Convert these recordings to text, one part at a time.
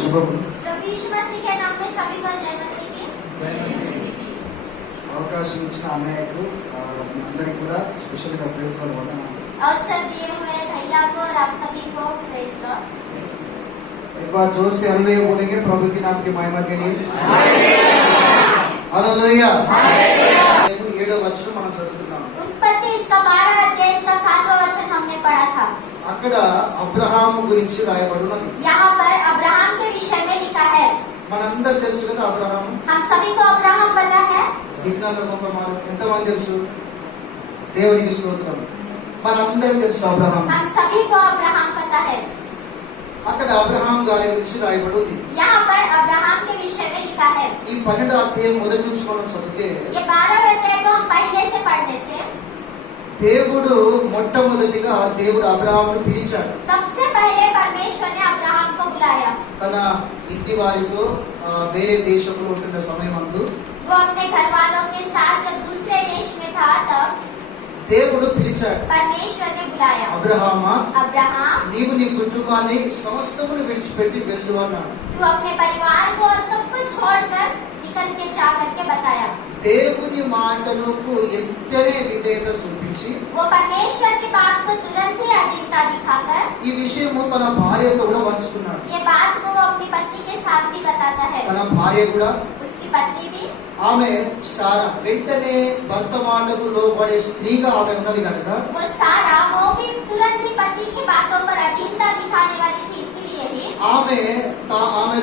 శుభము. प्रभु यीशु मसीह के नाम में सभी को जय मसीह की। అవకాశం ఇచ్చిన అన్నయ్యకు అందరికీ కూడా స్పెషల్ గా ప్రైజ్ వందనాలు. अवसर दिए हुए भैया को और आप सभी को प्रेज लॉर्ड। एक बार जोर से हालेलुया बोलेंगे प्रभु के नाम की महिमा के लिए। हालेलुया। 7వ వచనం మనం చదువుతున్నాం. उत्पत्ति इसका 12 अध्याय इसका 7वां वचन हमने पढ़ा था। అక్కడ అబ్రహాము గురించి రాయబడి ఉన్నది. यहाँ पर अब्राहम के विषय में लिखा है। మనందరూ తెలుసు కదా అబ్రహాము. हम सभी को अब्राहम पता है। విజ్ఞానముఖమారు ఎంతమంది తెలుసు? దేవునికి స్తోత్రం. మనందరికీ తెలుసు అబ్రహాము. हम सभी को अब्राहम पता है। అక్కడ అబ్రహాం గారి గురించి రాయబడి ఉంది. यहाँ पर अब्राहम के विषय में लिखा है। ఈ 12వ అధ్యాయం మొదటి నుంచి మనం చదివితే ये 12 अध्याय को हम पहले से पढ़ने से దేవుడు మొట్టమొదటిగా దేవుడు అబ్రహామును పిలిచాడు. सबसे पहले परमेश्वर ने अब्राहम को बुलाया। తన ఇంటి వారితో వేరే దేశంలో ఉంటున్న సమయమందు वो अपने घर वालों के साथ जब दूसरे देश में था तब దేవుడు పిలిచాడు. परमेश्वर ने बुलाया। అబ్రహామా, अब्राहम నీవు నీ కుటుంబాన్ని సమస్తమును విడిచిపెట్టి వెళ్ళు అన్నాడు. तू अपने परिवार को और सब कुछ छोड़कर निकल के जा करके बताया। దేవుని మాటలకు ఎంతనే విధేయత చూపించి वो परमेश्वर की बात को तुरंत ही अधीनता दिखाकर ఈ విషయము తన భార్యతో కూడా పంచుకున్నాడు. ये बात को वो अपनी पत्नी के साथ भी बताता है। తన భార్య కూడా उसकी पत्नी भी ఆమె సారా వెంటనే భర్త మాటకు లోబడే స్త్రీగా ఆమె ఉన్నది కనుక वो सारा वो भी तुरंत ही पति की बातों पर अधीनता दिखाने वाली थी। इसीलिए ही ఆమె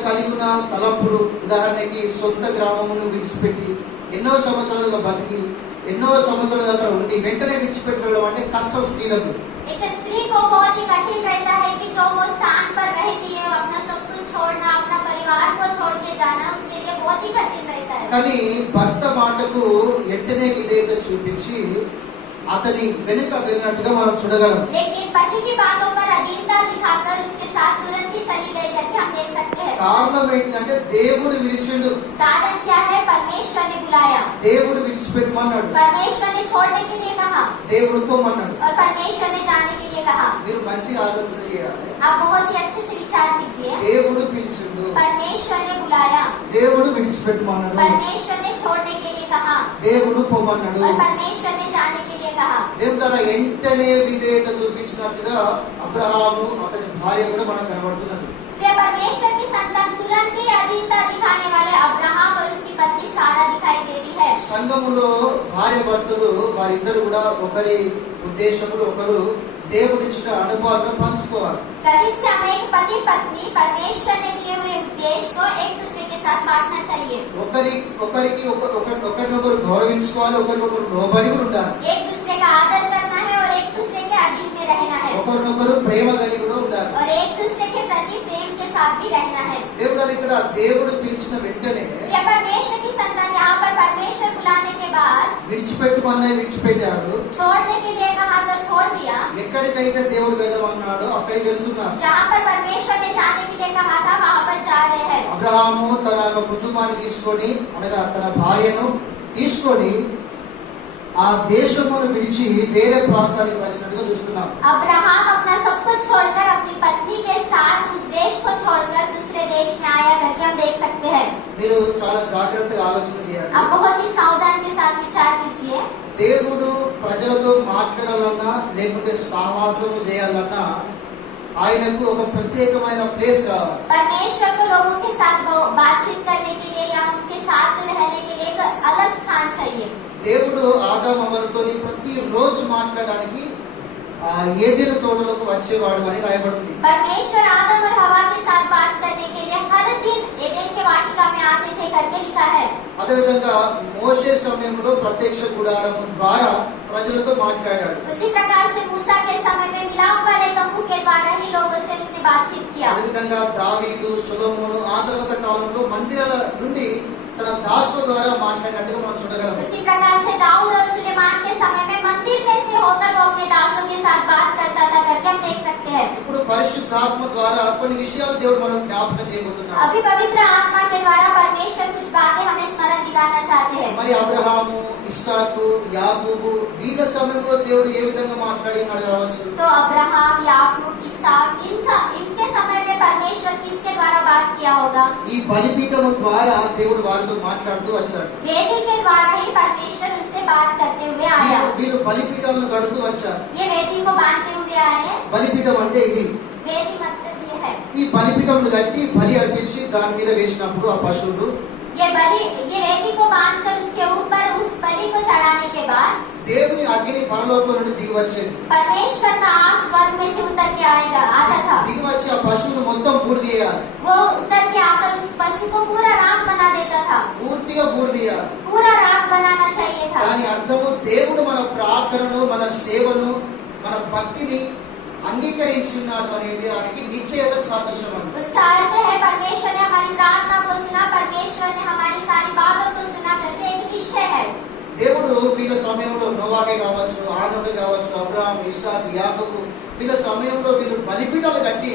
కలిగి ఉన్న తలంపులు, ఉదాహరణకి సొంత గ్రామమును విడిచిపెట్టి ఎన్నో సంవత్సరాలుగా బతికి ఎన్నో సంవత్సరాలు అక్కడ ఉండి వెంటనే విడిచిపెట్టి వెళ్ళడం అంటే కష్టం స్త్రీలకు. एक स्त्री को बहुत ही कठिन रहता है कि जो वो स्थान पर रहती है अपना सब कुछ छोड़ना, अपना परिवार को छोड़ के जाना उसके लिए बहुत ही कठिन रहता है। కానీ భర్త మాటకు వెంటనే విధేయత చూపించి అతని వెనుక వెళ్ళినట్టుగా మనం చూడగలం. लेकिन पति की बातों पर अधीनता दिखाकर उसके साथ तुरंत ही चली गई करके हम देख सकते हैं। కారణం ఏంటంటే దేవుడు విడిచిండు. कारण क्या है? परमेश्वर ने बुलाया। దేవుడు విడిచిపెట్టమన్నాడు. परमेश्वर ने छोड़ने के लिए कहा దేవుడు పోమన్నాడు. और परमेश्वर ने जाने के लिए कहा। మీరు మంచిగా ఆలోచన చేయాలి. आप बहुत ही अच्छे से विचार कीजिए। దేవుడు పిలిచిండు, परमेश्वर ने बुलाया, దేవుడు విడిచిపెట్టమన్నాడు, परमेश्वर ने छोड़ने के लिए कहा దేవుడు పోమన్నాడు. और परमेश्वर ने जाने के लिए कहा। దేవుడు తన వెంటనే విధేయత చూపించినట్టుగా అబ్రహాము అతని భార్య కూడా మనకు కనబడుతున్నది. वे परमेश्वर की संतान तुरंत ही अधीनता दिखाने वाले अब्राहम और उसकी पत्नी सारा दिखाई देती है। సంఘములో భార్య భర్తలు వారిద్దరు కూడా ఒకరి ఉద్దేశములు ఒకరు దేవుడిచ్చిన అనుభవాలను పంచుకోవాలి. कलिसिया में एक पति पत्नी परमेश्वर ने दिए हुए उद्देश्य को एक दूसरे के साथ बांटना चाहिए। ఒకరినొకరు గౌరవించుకోవాలి, ఒకరినొకరు లోబడి కూడా ఉండాలి. एक दूसरे का आदर करना है और एक दूसरे के अधीन में रहना है ఒకరినొకరు ప్రేమ కలిగి కూడా ఉండాలి. और एक दूसरे के प्रति प्रेम के साथ भी रहना है। దేవుడు పిలిచిన వెంటనే ये परमेश्वर की संतान यहाँ पर परमेश्वर बुलाने के बाद విడిచిపెట్టుమన్నా విడిచిపెట్టాడు. छोड़ने के लिए कहा तो छोड़ दिया। ఎక్కడికైతే దేవుడు వెళ్ళమన్నాడో అక్కడికి వెళ్తున్నాడు. जहाँ पर परमेश्वर ने जाने के लिए कहा था वहाँ पर जा रहे हैं। అబ్రహాము తన కుటుంబాన్ని తీసుకొని అనగా తన భార్యను తీసుకొని ఆ దేశమును విడిచి వేరే ప్రాంతానికి వచ్చినట్టుగా చూస్తున్నాం. अब्राहम अपना सब कुछ छोड़कर अपनी पत्नी के साथ उस देश को छोड़कर दूसरे देश में आया करके हम देख सकते हैं। మీరు చాలా జాగ్రత్తగా ఆలోచన చేయాలి. आप बहुत ही सावधान के साथ विचार कीजिए। దేవుడు ప్రజలతో మాట్లాడాలన్నా లేకుంటే సహవాసము చేయాలన్నా ఆయనకు ఒక ప్రత్యేకమైన ప్లేస్ కావాలి. परमेश्वर को लोगों के साथ बातचीत करने के लिए या उनके साथ रहने के लिए एक अलग स्थान चाहिए। దేవుడు ఆదాము అవ్వలతో ప్రతి రోజు మాట్లాడడానికి ఏదెను తోటలోకి వచ్చేవాడు అని రాయబడింది. परमेश्वर आदम और हवा के साथ बात करने के लिए हर दिन एदेन के वाटिका में आते थे करके लिखा है। అదేవిధంగా మోషే సమయంలో ప్రత్యక్ష గుడారము ద్వారా ప్రజలతో మాట్లాడాడు. उसी प्रकार से मूसा के समय में मिलाप वाले तंबू के द्वारा ही लोगों से उसने बातचीत किया। అదేవిధంగా దావీదు, సొలొమోను ఆ తర్వాత కాలంలో మందిరాల నుండి తన దాసుల ద్వారా మాట్లాడినట్టుగా మనం చూడగలం. उसी प्रकार से दाऊद और सुलेमान के समय में मंदिर में से होकर वो अपने दासों के साथ बात करता था करके हम देख सकते हैं। ఇప్పుడు పరిశుద్ధాత్మ ద్వారా కొన్ని విషయాలు దేవుడు మనం జ్ఞాపకం చేయబోతున్నాడు. अभी पवित्र आत्मा के द्वारा परमेश्वर कुछ बातें हमें स्मरण दिलाना चाहते हैं। మరి అబ్రహాము, ఇస్సాకు, యాకోబు వీళ్ళ సమయంలో దేవుడు ఏ విధంగా మాట్లాడినాడు కావచ్చు. तो अब्राहम, याकूब, इसहाक इनके समय में परमेश्वर किसके द्वारा बात किया होगा। ఈ బలిపీఠము ద్వారా దేవుడు వారితో మాట్లాడుతూ వచ్చాడు. वेदी के द्वारा ही परमेश्वर उनसे बात करते हुए आया। వీళ్ళు బలిపీఠాలను కడుతూ వచ్చారు. ये वेदी को बांधते हुए आए। బలిపీఠం అంటే ఇది. वेदी मतलब ये है। ఈ బలిపీఠమును కట్టి బలి అర్పించి దాని మీద వేసినప్పుడు ఆ పశువులు ये वेदी को बांधकर उसके ऊपर उस बलि को चढ़ाने के बाद దేవుని అగ్ని పరలోకం నుండి దిగి వచ్చేది. परमेश्वर का आग स्वर्ग में से उतर के आता था। దిగి వచ్చి ఆ పశువును మొత్తం బూడిదీయాలి. वो उतर के आकर उस पशु को पूरा राख बना देता था। పూర్తిగా బూడిదీయాలి. पूरा राख बनाना चाहिए था। దాని అర్థము దేవుడు మన ప్రార్థనను, మన సేవను, మన భక్తిని అంగీకరించి ఉన్నాడు అనేది దానికి నిశ్చయతకు సాదృశ్యం అండి. उसका अर्थ है परमेश्वर ने हमारी प्रार्थना को सुना, परमेश्वर ने हमारी सारी बातों को सुना करके एक निश्चय है। దేవుడు వీళ్ళ సమయంలో నోవాకే కావచ్చు, ఆదోకే కావచ్చు, అబ్రహాం, ఇస్సాకు, యాకోబు వీళ్ళ సమయంలో వీళ్ళు బలిపీఠాలు కట్టి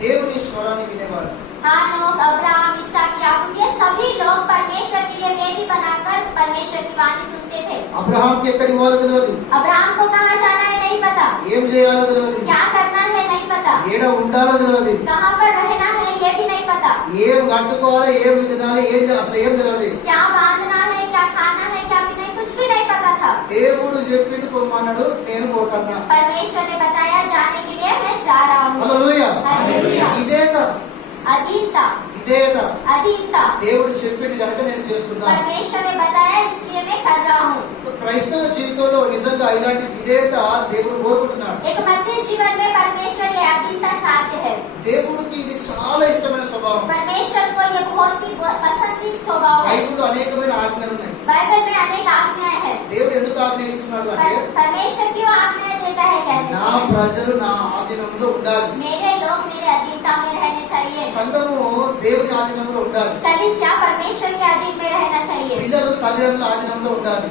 దేవుని స్వరాన్ని వినేవారు. हाँ, लोग अब्राहम, इसहाक, याकूब ये सभी लोग परमेश्वर के लिए वेदी बनाकर परमेश्वर की वाणी सुनते थे। అబ్రహాంకి ఎక్కడికి పోవాలో తెలియదు, अब्राहम को कहाँ जाना है नहीं पता, ఏం చేయాలో తెలియదు, क्या करना है नहीं पता, ఏడ ఉండాలో తెలియదు, कहाँ पर रहना है ये भी नहीं पता, ఏం కట్టుకోవాలి, ఏం తినాలి, ఏం చేయాలి అసలు ఏం తెలియదు. क्या बांधना है, क्या खाना है, क्या पीना है, कुछ भी नहीं पता था। దేవుడు చెప్పిండు పొమ్మన్నాడు, నేను పోతున్నా. परमेश्वर ने बताया जाने के लिए मैं जा रहा हूँ। హల్లెలూయా. हालेलुया। ఇదేదా अधीनता, ఇదేదా अधीनता దేవుడు చెప్పిండు కనుక నేను చేస్తున్నా. परमेश्वर ने बताया इसलिए मैं कर रहा हूँ। క్రైస్తవ జీవితంలో నిజంగా ఇలాంటి విధేయత దేవుడు కోరుకుంటున్నాడు. एक मसीह जीवन में परमेश्वर ये अधीनता चाहते हैं। దేవుడికి ఇది చాలా ఇష్టమైన స్వభావం. परमेश्वर को ये बहुत ही पसंदीदा स्वभाव है। బైబిల్లో అనేకమైన ఆజ్ఞలు ఉన్నాయి. बाइबल में अनेक आज्ञाएं हैं। దేవుడు ఎందుకు ఆజ్ఞ ఇస్తున్నాడు అంటే परमेश्वर क्यों आज्ञाएं देता है कहने నా से ప్రజలు నా ఆధీనంలో ఉండాలి. मेरे लोग मेरे अधीनता में रहने चाहिए। సంఘము దేవుని ఆధీనంలో ఉండాలి. कलीसिया परमेश्वर के अधीन में रहना चाहिए। పిల్లలు తల్లిదండ్రుల ఆధీనంలో ఉండాలి.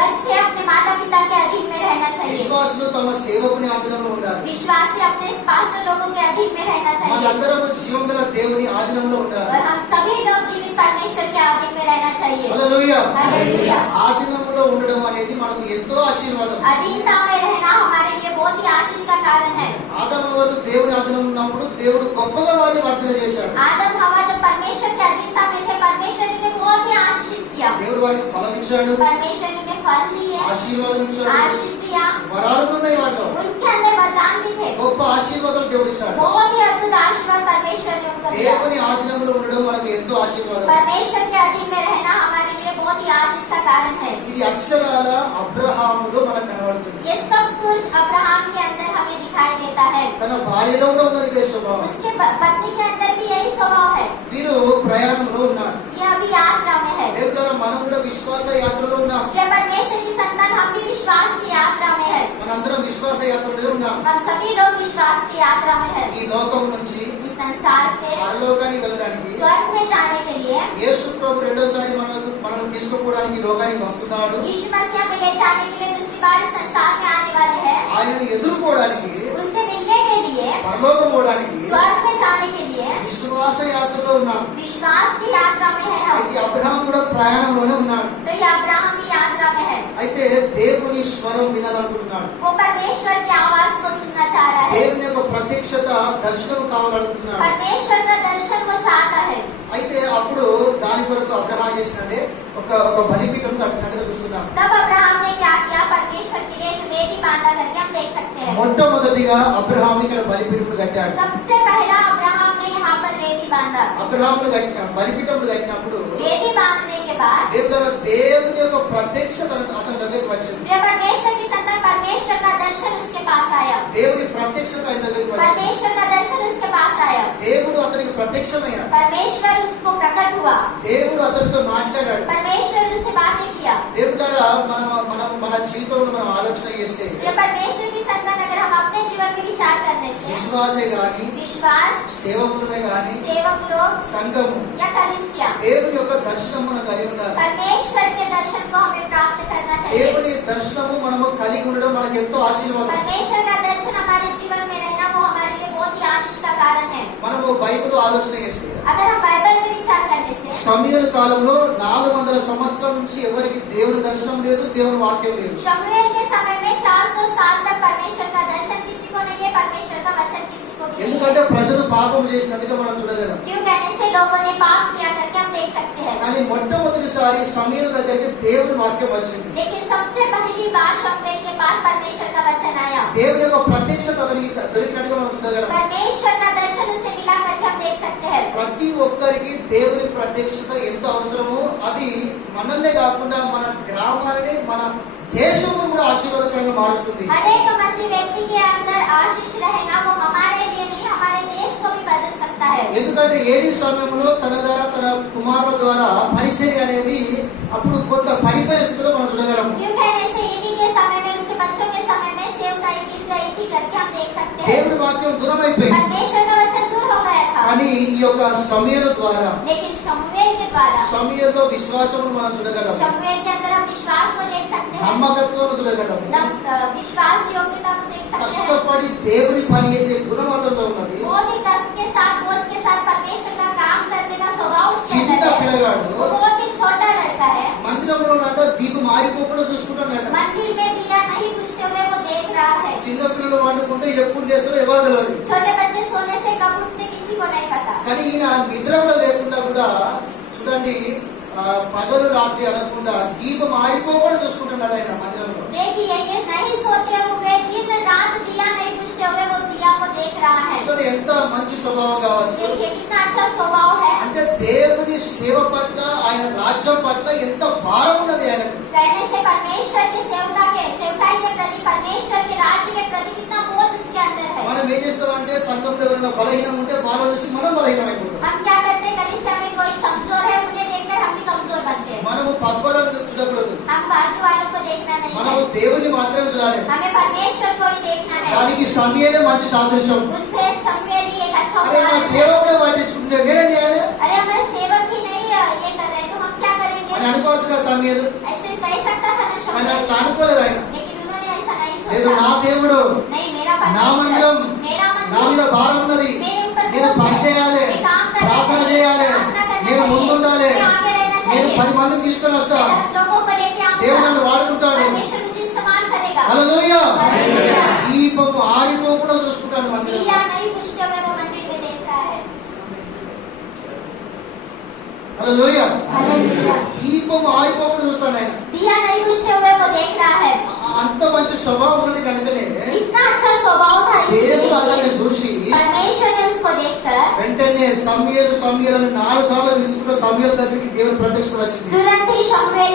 बच्चे अपने माता पिता के अधीन में रहना चाहिए। విశ్వాసులు తమ సేవకుని ఆధీనంలో ఉండాలి. विश्वासी अपने पास्टर लोगों के अधीन में रहना चाहिए। మనందరము జీవం గల దేవుని ఆధీనంలో ఉండాలి. और हम सभी लोग जीवित परमेश्वर के अधीन में रहना चाहिए। హల్లెలూయా. हालेलुया। ఆధీనంలో ఉండడం అనేది మనకు ఎంతో ఆశీర్వాదం. अधीनता में रहना हमारे लिए बहुत ही आशीष का कारण है। ఆదాము వారు దేవుని ఆధీనంలో ఉన్నప్పుడు దేవుడు గొప్పగా వారిని వర్ధన చేశాడు. आदम हवा जब परमेश्वर की अधीनता में थे, परमेश्वर ने बहुत ही आशीषित किया। దేవుడు వారికి ఫలం ఇచ్చాడు, परमेश्वर ने फल दिए, ఆశీర్వాదం ఇచ్చాడు, आशीष दिया। వరాలు ఉన్నాయి వాటిలో. उनके अंदर वरदान भी थे। గొప్ప ఆశీర్వాదాలు దేవుడు ఇచ్చాడు. बहुत ही अद्भुत आशीर्वाद परमेश्वर ने उनको दिया। దేవుని ఆధీనంలో ఉండడం మనకు ఎంతో ఆశీర్వాదం. परमेश्वर के अधीन में रहना हमारे लिए बहुत ही आशीष का कारण है। ఇది అక్షరాల అబ్రహాములో మనకు కనబడుతుంది. ये सब कुछ अब्राहम के अंदर हमें दिखाई देता है। తన భార్యలో కూడా ఉన్నది ఇదే స్వభావం. उसके पत्नी के अंदर भी यही स्वभाव है। వీరు ప్రయాణంలో ఉన్నారు. ये अभी यात्रा में है। దేవుడారా మనం కూడా విశ్వాస యాత్రలో ఉన్నాం. ये परमेश्वर की संतान, हम भी विश्वास की यात्रा में है। మనందరం విశ్వాస యాత్రలో ఉన్నాం. हम सभी लोग विश्वास की यात्रा में है। ఈ లోకం నుంచి इस संसार से పరలోకానికి వెళ్ళడానికి स्वर्ग में जाने के लिए యేసు ప్రభు రెండోసారి మనల్ని తీసుకుపోవడానికి ఈ లోకానికి వస్తున్నాడు. यीशु मसीह में ले जाने के लिए दूसरी बार इस संसार में आने वाले हैं। ఆయనను ఎదుర్కోవడానికి, उससे मिलने के लिए, పరలోకం పోవడానికి स्वर्ग में जाने के लिए విశ్వాస యాత్రలో ఉన్నాం. विश्वास की यात्रा में है हम। అయితే అబ్రహాం కూడా ప్రయాణంలోనే ఉన్నాడు. तो ये अब्राहम की यात्रा में है। అయితే దేవుని స్వరం వినాలనుకుంటున్నాడు. वो परमेश्वर की आवाज को सुनना चाह रहा है। దేవుని యొక్క ప్రత్యక్షత దర్శనం కావాలనుకుంటున్నాడు. परमेश्वर का दर्शन वो चाहता है। అయితే అప్పుడు దాని కొరకు అబ్రహాం చేసినట్టే ఒక బలిపీఠం కట్టినట్టుగా చూస్తున్నాం. तब अब्राहम ने क्या किया? परमेश्वर के लिए एक वेदी बांधा करके हम देख सकते हैं। మొట్టమొదటిగా అబ్రహాం ఇక్కడ బలిపీఠం కట్టాడు. सबसे पहला अब्राहम ने यहाँ पर वेदी बांधा। అబ్రహామును కట్టిన బలిపీఠం కట్టినప్పుడు वेदी बांधने के बाद దేవుని యొక్క ప్రత్యక్షత అతని దగ్గరికి వచ్చింది. परमेश्वर की संतान, परमेश्वर का दर्शन उसके पास आया। దేవుని ప్రత్యక్షత ఆయన దగ్గరికి వచ్చింది. परमेश्वर का दर्शन उसके पास आया। దేవుడు అతనికి ప్రత్యక్షమయ్యాడు. परमेश्वर उसको प्रकट हुआ। దేవుడు అతనితో మాట్లాడాడు. परमेश्वर उससे बातें किया। దేవుడారా మన జీవితంలో మనం ఆలోచన చేస్తే ये परमेश्वर की संतान, अगर हम अपने जीवन में विचार करने से విశ్వాసే గాని, विश्वास, సేవకులమే గాని, सेवक लोग సంఘము या कलीसिया, దేవుని యొక్క దర్శనం మనం కలిగి ఉండాలి. परमेश्वर के दर्शन को हमें प्राप्त करना चाहिए। దేవుని దర్శనము మనము కలిగి ఉండడం మనకు ఎంతో ఆశీర్వాదం. परमेश्वर का दर्शन हमारे जीवन में रहना वो हमारे लिए बहुत ही आशीष का कारण है। మనము బైబిల్ ఆలోచన చేస్తే अगर हम बाइबल में विचार करने से సమూయేలు కాలంలో 400 సంవత్సరాల నుంచి ఎవరికి దేవుని దర్శనం లేదు, దేవుని వాక్యం లేదు. शमूएल के समय में 400 साल तक परमेश्वर का दर्शन किसी को नहीं है, परमेश्वर का वचन किसी को भी नहीं है। ఎందుకంటే ప్రజలు పాపం చేసినట్టుగా మనం చూడగలం. क्यों कहने लोगों ने पाप किया करके हम देख सकते हैं। కానీ మొట్టమొదటిసారి సమూయేలు దగ్గరికి దేవుని వాక్యం వచ్చింది. लेकिन सबसे पहली बार शमूएल के पास परमेश्वर का वचन आया। దేవుని యొక్క ప్రత్యక్షత అతనికి దొరికినట్టుగా మనం చూడగలం. परमेश्वर का दर्शन उसे मिला करके हम देख सकते हैं। ప్రతి ఒక్కరికి దేవుని ప్రత్యక్షత ఎంత అవసరమో అది మనల్నే కాకుండా మన గ్రామాలని మన దేశమును కూడా ఆశీర్వాదకరంగా మారుస్తుంది. हर एक मसीह व्यक्ति के अंदर आशीष रहेगा, वो हमारे लिए नहीं हमारे देश को भी बदल सकता है। ఎందుకంటే ఏలి సమయంలో తన ద్వారా తన కుమారుల ద్వారా పరిచర్య అనేది అప్పుడు కొంత పడిపోయిన స్థితిలో మనం చూడగలం. क्यों कहने से एली के समय में उसके बच्चों के समय में सेवकाई गिर गई थी करके हम देख सकते हैं। దేవుని వాక్యం దూరమైపోయింది. परमेश्वर का वचन दूर हो गया था। కానీ ఈ యొక్క సమూయేలు ద్వారా लेकिन शमूएल के द्वारा సమూయేలులో విశ్వాసమును మనం చూడగలం. शमूएल के अंदर हम विश्वास को देख सकते हैं, నమ్మకత్వం చూడగలం. विश्वास योग्यता को देख सकते हैं। కష్టపడి దేవుని పని చేసే గుణం అతనిలో ఉన్నది. बहुत ही कष्ट के साथ बोझ के साथ परमेश्वर का काम करने का स्वभाव उसके చిన్న अंदर है। పిల్లగాడు वो बहुत ही छोटा लड़का है। మందిరంలో ఉన్నట్ట దీపం ఆరిపోకుండా చూసుకుంటాడట. मंदिर में दिया नहीं बुझते हुए वो देख रहा है। చిన్న పిల్లలు వండుకుంటే ఎప్పుడు చేస్తారో ఎవరు తెలియదు. छोटे बच्चे सोने से कब उठते किसी को नहीं पता। కానీ ఈయన నిద్ర కూడా లేకుండా కూడా చూడండి పగలు రాత్రి అనకుండా దీపం ఆరిపోకుండా చూసుకుంటున్నాడు ఆయన మందిరంలో. देखिए ये नहीं सोते हुए दिन रात दिया नहीं बुझते हुए वो दिया को देख रहा है। చూడండి ఎంత మంచి స్వభావం కావచ్చు. देखिए कितना अच्छा स्वभाव है। అంటే దేవుని సేవ పట్ల ఆయన రాజ్యం పట్ల ఎంత భారం ఉన్నది ఆయనకు. कहने से परमेश्वर के सेवकाई के प्रति परमेश्वर के राज्य के प्रति कितना बोझ उसके अंदर है। మనం ఏం చేస్తామంటే సంఘంలో ఎవరైనా బలహీనం ఉంటే బాధ చూసి మనం బలహీనమైపోతాం. हम क्या करते हैं, कलिसिया में कोई कमजोर है उन्हें देखकर हम भी कमजोर बनते हैं। మనము పక్కలను చూడకూడదు. हम बाजू वालों को देखना नहीं మనము है, దేవుని మాత్రమే చూడాలి. हमें परमेश्वर को ही देखना है। దానికి సమూయేలే మంచి సాదృశ్యం. उससे शमूएल ही एक अच्छा అరే నా उदाहरण సేవ है। కూడా పట్టించుకుంటే నేనేం చేయాలి अरे हमारे सेवक ही नहीं ये कर रहे तो हम क्या అని करेंगे, అనుకోవచ్చు కదా సమూయేలు. ऐसे कह सकता था ना ఆయన शमूएल, అట్లా అనుకోలేదు. ఆయన लेकिन उन्होंने ऐसा नहीं లేదు నా सोचा। దేవుడు नहीं, मेरा నా మందిరం परमेश्वर, मेरा నా మీద मंदिर భారం ఉన్నది. मेरे ऊपर నేను बोझ పని है, చేయాలి, मैं काम करना ప్రార్థన चाहिए, చేయాలి, प्रार्थना करना నేను चाहिए, ముందుండాలి, मैं आगे रहना నేను चाहिए, 10 మందిని తీసుకొని వస్తా. मैं 10 लोगों को लेके దేవుడు आऊंगा, నన్ను వాడుకుంటాడు. परमेश्वर मुझे इस्तेमाल करेगा। హల్లెలూయా. हालेलुया। దీపము ఆరిపోకుండా చూసుకుంటాడు మందిరం. दिया नहीं बुझते हुए वो मंदिर में देख रहा है। హల్లెలూయా. हालेलुया। దీపము ఆరిపోకుండా చూస్తాడు ఆయన. दिया नहीं बुझते हुए वो देख रहा है। అంత మంచి స్వభావం ఉన్నది కనుకనే इतना अच्छा स्वभाव था దేవుడు इसलिए అతన్ని చూసి परमेश्वर ने उसको देखकर వెంటనే సమూయేలు అని 4 సార్లు పిలుచుకుంటూ సమూయేలు దగ్గరికి దేవుని ప్రత్యక్షత వచ్చింది. तुरंत ही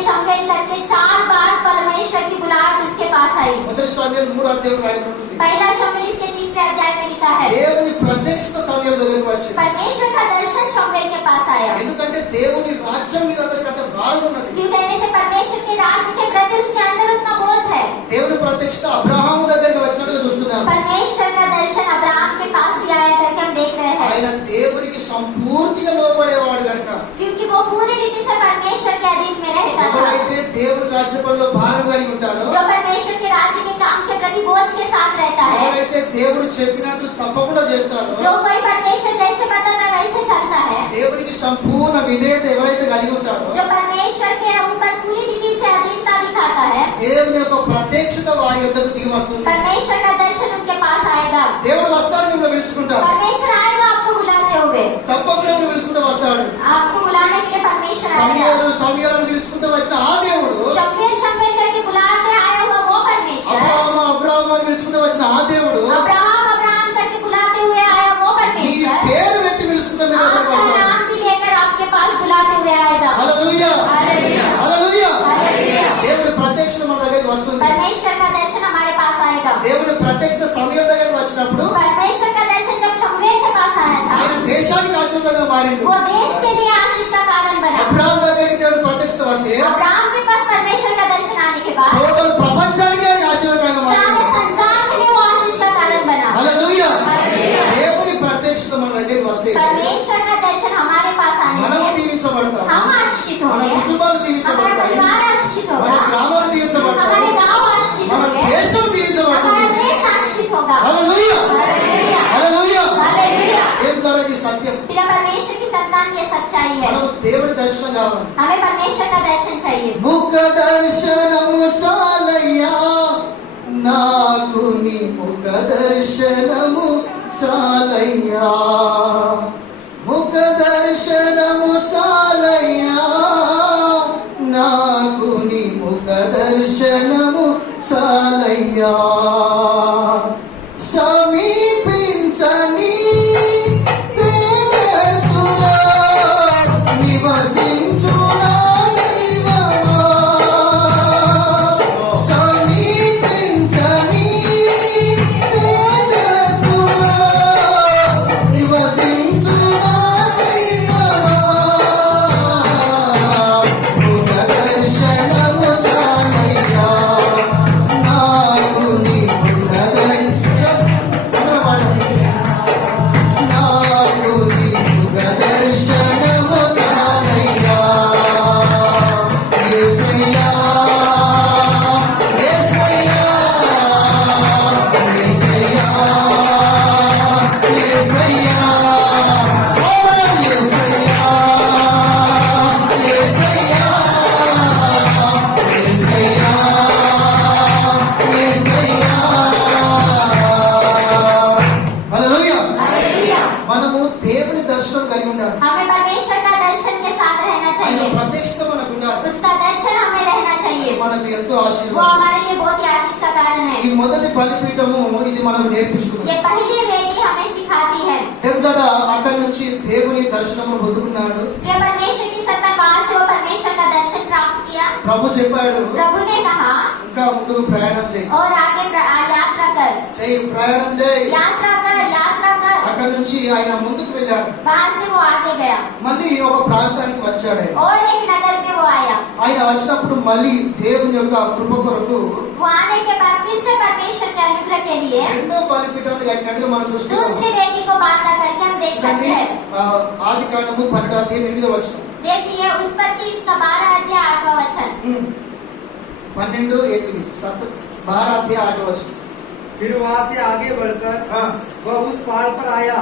शमूएल करके 4 बार परमेश्वर की बुलाहट उसके पास आई। మొదటి సమూయేలు 3వ అధ్యాయం రాయబడుతుంది. पहला शमूएल इसके 3रे अध्याय में लिखा है, దేవుని ప్రత్యక్షత సమూయేలు దగ్గరికి వచ్చింది. परमेश्वर का दर्शन शमूएल के पास आया। ఎందుకంటే దేవుని రాజ్యం మీద అతనికి అంత భారం ఉన్నది. क्यों कहने से परमेश्वर के राज्य के प्रति उसके अंदर उतना बोझ है। దేవుని ప్రత్యక్షత అబ్రహాము దగ్గరికి వచ్చినట్టుగా చూస్తున్నాం. परमेश्वर का दर्शन अब्राहम के पास भी आया करके हम देख रहे हैं, ఆయన దేవునికి సంపూర్తిగా లోబడేవాడు కనుక क्योंकि वो पूरी रीति से परमेश्वर के अधीन में रहता था। ఎవరైతే దేవుని రాజ్యంలో భారం కలిగి ఉంటారో, जो परमेश्वर के राज्य के काम के प्रति बोझ के साथ रहता है, ఎవరైతే దేవుడు చెప్పినట్టు తప్పకుండా చేస్తారో, जो कोई परमेश्वर जैसे बताता वैसे चलता है, దేవునికి సంపూర్ణ విధేయత ఎవరైతే కలిగి ఉంటారో, जो परमेश्वर के ऊपर पूरी रीति से अधीनता दिखाता है, దేవుని యొక్క ప్రత్యక్షత వారి యొద్దకు దిగి వస్తుంది. परमेश्वर का दर्शन उनके पास आएगा। దేవుడు వస్తాడు, మిమ్మల్ని పిలుచుకుంటాడు. परमेश्वर आएगा आपको बुलाते हुए, తప్పకుండా మిమ్మల్ని పిలుచుకుంటూ వస్తాడు. आपको बुलाने के लिए परमेश्वर आएगा। సమయాలను పిలుచుకుంటూ వచ్చిన ఆ దేవుడు, शमूएल करके बुलाते आया हुआ वो परमेश्वर, అబ్రాహాము అని పిలుచుకుంటూ వచ్చిన ఆ దేవుడు, अब्राहम करके बुलाते हुए आया वो నీ परमेश्वर, పేరు పెట్టి పిలుచుకుంటూ మీ దగ్గరకు आपका వస్తాడు. नाम भी लेकर आपके पास बुलाते हुए आएगा। హల్లెలూయా. हालेलुया। హల్లెలూయా. हालेलुया। దేవుని ప్రత్యక్షత మన దగ్గరికి వస్తుంది. परमेश्वर का दर्शन हमारे पास आएगा। దేవుని ప్రత్యక్షత సమయం దగ్గరికి వచ్చినప్పుడు परमेश्वर का दर्शन जब शमूएल के पास आया था, ఆయన దేశానికి ఆశీర్వాదంగా మారిండు. वो देश के लिए आशीष का कारण बना। అబ్రాహాము దగ్గరికి దేవుని ప్రత్యక్షత వస్తే अब्राहम के पास परमेश्वर का दर्शन आने के बाद టోటల్ ప్రపంచానికి ఆయన ఆశీర్వాదంగా सारे మారిండు. संसार के लिए वो आशीष का कारण बना। హల్లెలూయా. हालेलुया। దేవుని ప్రత్యక్షత మన దగ్గరికి వస్తే परमेश्वर का दर्शन हमारे पास आने మనము से దీవించబడతాం. हम आशीषित మన होंगे, కుటుంబాలు हमारा దీవించబడతాయి. परिवार आशीषित మన होगा, గ్రామాలు దీవించబడతాయి. हमारे गांव आशीषित మన होंगे, దేశం దీవించబడుతుంది. हमारा देश आशीषित होगा। హల్లెలూయా. हालेलुया। హల్లెలూయా. हालेलुया। ఏం కాదు, ఇది సత్యం. फिर परमेश्वर की संतान ये सच्चाई है, మనము దేవుని దర్శనం కావాలి. हमें परमेश्वर का दर्शन चाहिए। ముఖ దర్శనము చాలయ్యా నాకు, నీ ముఖ దర్శనము చాలయ్యా, ముఖ దర్శనము దర్శనము చాలయ్యా, నాకు నీ ముఖ దర్శనము చాలయ్యా. సమీపించని తేజస్సులో నివసించు నా దైవమా. సమీపించని తేజస్సులో నివసించు నా దైవమా. ముఖ దర్శనము చాలయ్యా, నాకు నీ ముఖ నాకు నీ ముఖ దర్శనము చాలయ్యా. యేసయ్యా, యేసయ్యా, యేసయ్యా, యేసయ్యా, ఓ యేసయ్యా, యేసయ్యా, యేసయ్యా, యేసయ్యా. హల్లెలూయా. हालेलुया। మనము దేవుని దర్శనం కలిగి ఉండాలి. हमें परमेश्वर का दर्शन के साथ रहना ఆయన चाहिए, ప్రత్యక్షత మనకు ఉండాలి. उसका दर्शन हमें रहना चाहिए। మనకు ఎంతో वो ఆశీర్వాదం. हमारे लिए बहुत ही आशीष का कारण है। ఈ మొదటి బలిపీఠము ఇది మనకు నేర్పిస్తుంది. ये पहली वेदी हमें सिखाती है। దేవుడ అక్కడి నుంచి దేవుని దర్శనము పొందుకున్నాడు. प्रिय परमेश्वर की संतान, वहां से वो परमेश्वर का दर्शन प्राप्त किया। ప్రభు చెప్పాడు, प्रभु ने कहा ఇంకా ముందుకు ప్రయాణం చేయి, और आगे यात्रा कर, ప్రయాణం చేయి. यात्रा कर, यात्रा कर। అక్కడి నుంచి ఆయన ముందుకు వెళ్ళాడు. वहां से वो आगे गया మళ్ళీ ఒక ప్రాంతానికి వచ్చాడు. ఆయన और एक नगर में वो आया। ఆయన వచ్చినప్పుడు మళ్ళీ దేవుని యొక్క కృప కొరకు वो आने के बाद फिर से परमेश्वर के अनुग्रह के लिए రెండో బలిపీఠాన్ని కట్టినట్టుగా మనం చూస్తున్నాం. दूसरी वेदी को बांधा करके हम देख सकते हैं। ఆది కాండము 12:8 देखिए उत्पत्ति इसका 12 अध्याय 8वां वचन। 12:8 12:8 फिर वहाँ से आगे बढ़कर हाँ। वह उस पहाड़ पर आया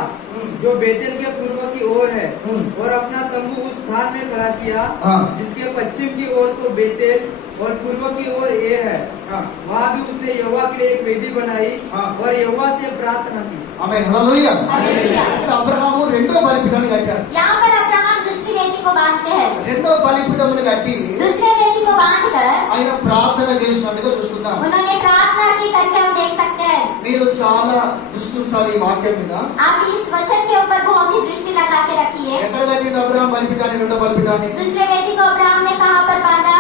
जो बेतेल के पूर्व की ओर है, और अपना तंबू उस स्थान में खड़ा किया हाँ। जिसके पश्चिम की ओर तो बेतेल और पूर्व की ओर ये है। हाँ। वहाँ भी उसने यहोवा के लिए एक वेदी बनाई हाँ। और यहोवा से प्रार्थना की। ఆమె హల్లెలూయా. హల్లెలూయా. ఇక్కడ అబ్రహాము రెండో బలిపీఠాన్ని కట్టాడు. यहाँ पर अब्राहम दूसरी वेदी को बांधते हैं। రెండో బలిపీఠమును కట్టి दूसरे वेदी को बांधकर ఆయన ప్రార్థన చేసినట్టుగా చూస్తున్నాం. उन्होंने प्रार्थना की करके हम देख सकते हैं। మీరు చాలా దృష్టి ఉంచాలి ఈ వాక్యం మీద. आप इस वचन के ऊपर बहुत ही दृष्टि लगा के रखिए। ఎక్కడ కట్టిండు అబ్రహాం బలిపీఠాన్ని, రెండో బలిపీఠాన్ని? दूसरे वेदी को अब्राहम ने कहाँ पर बांधा?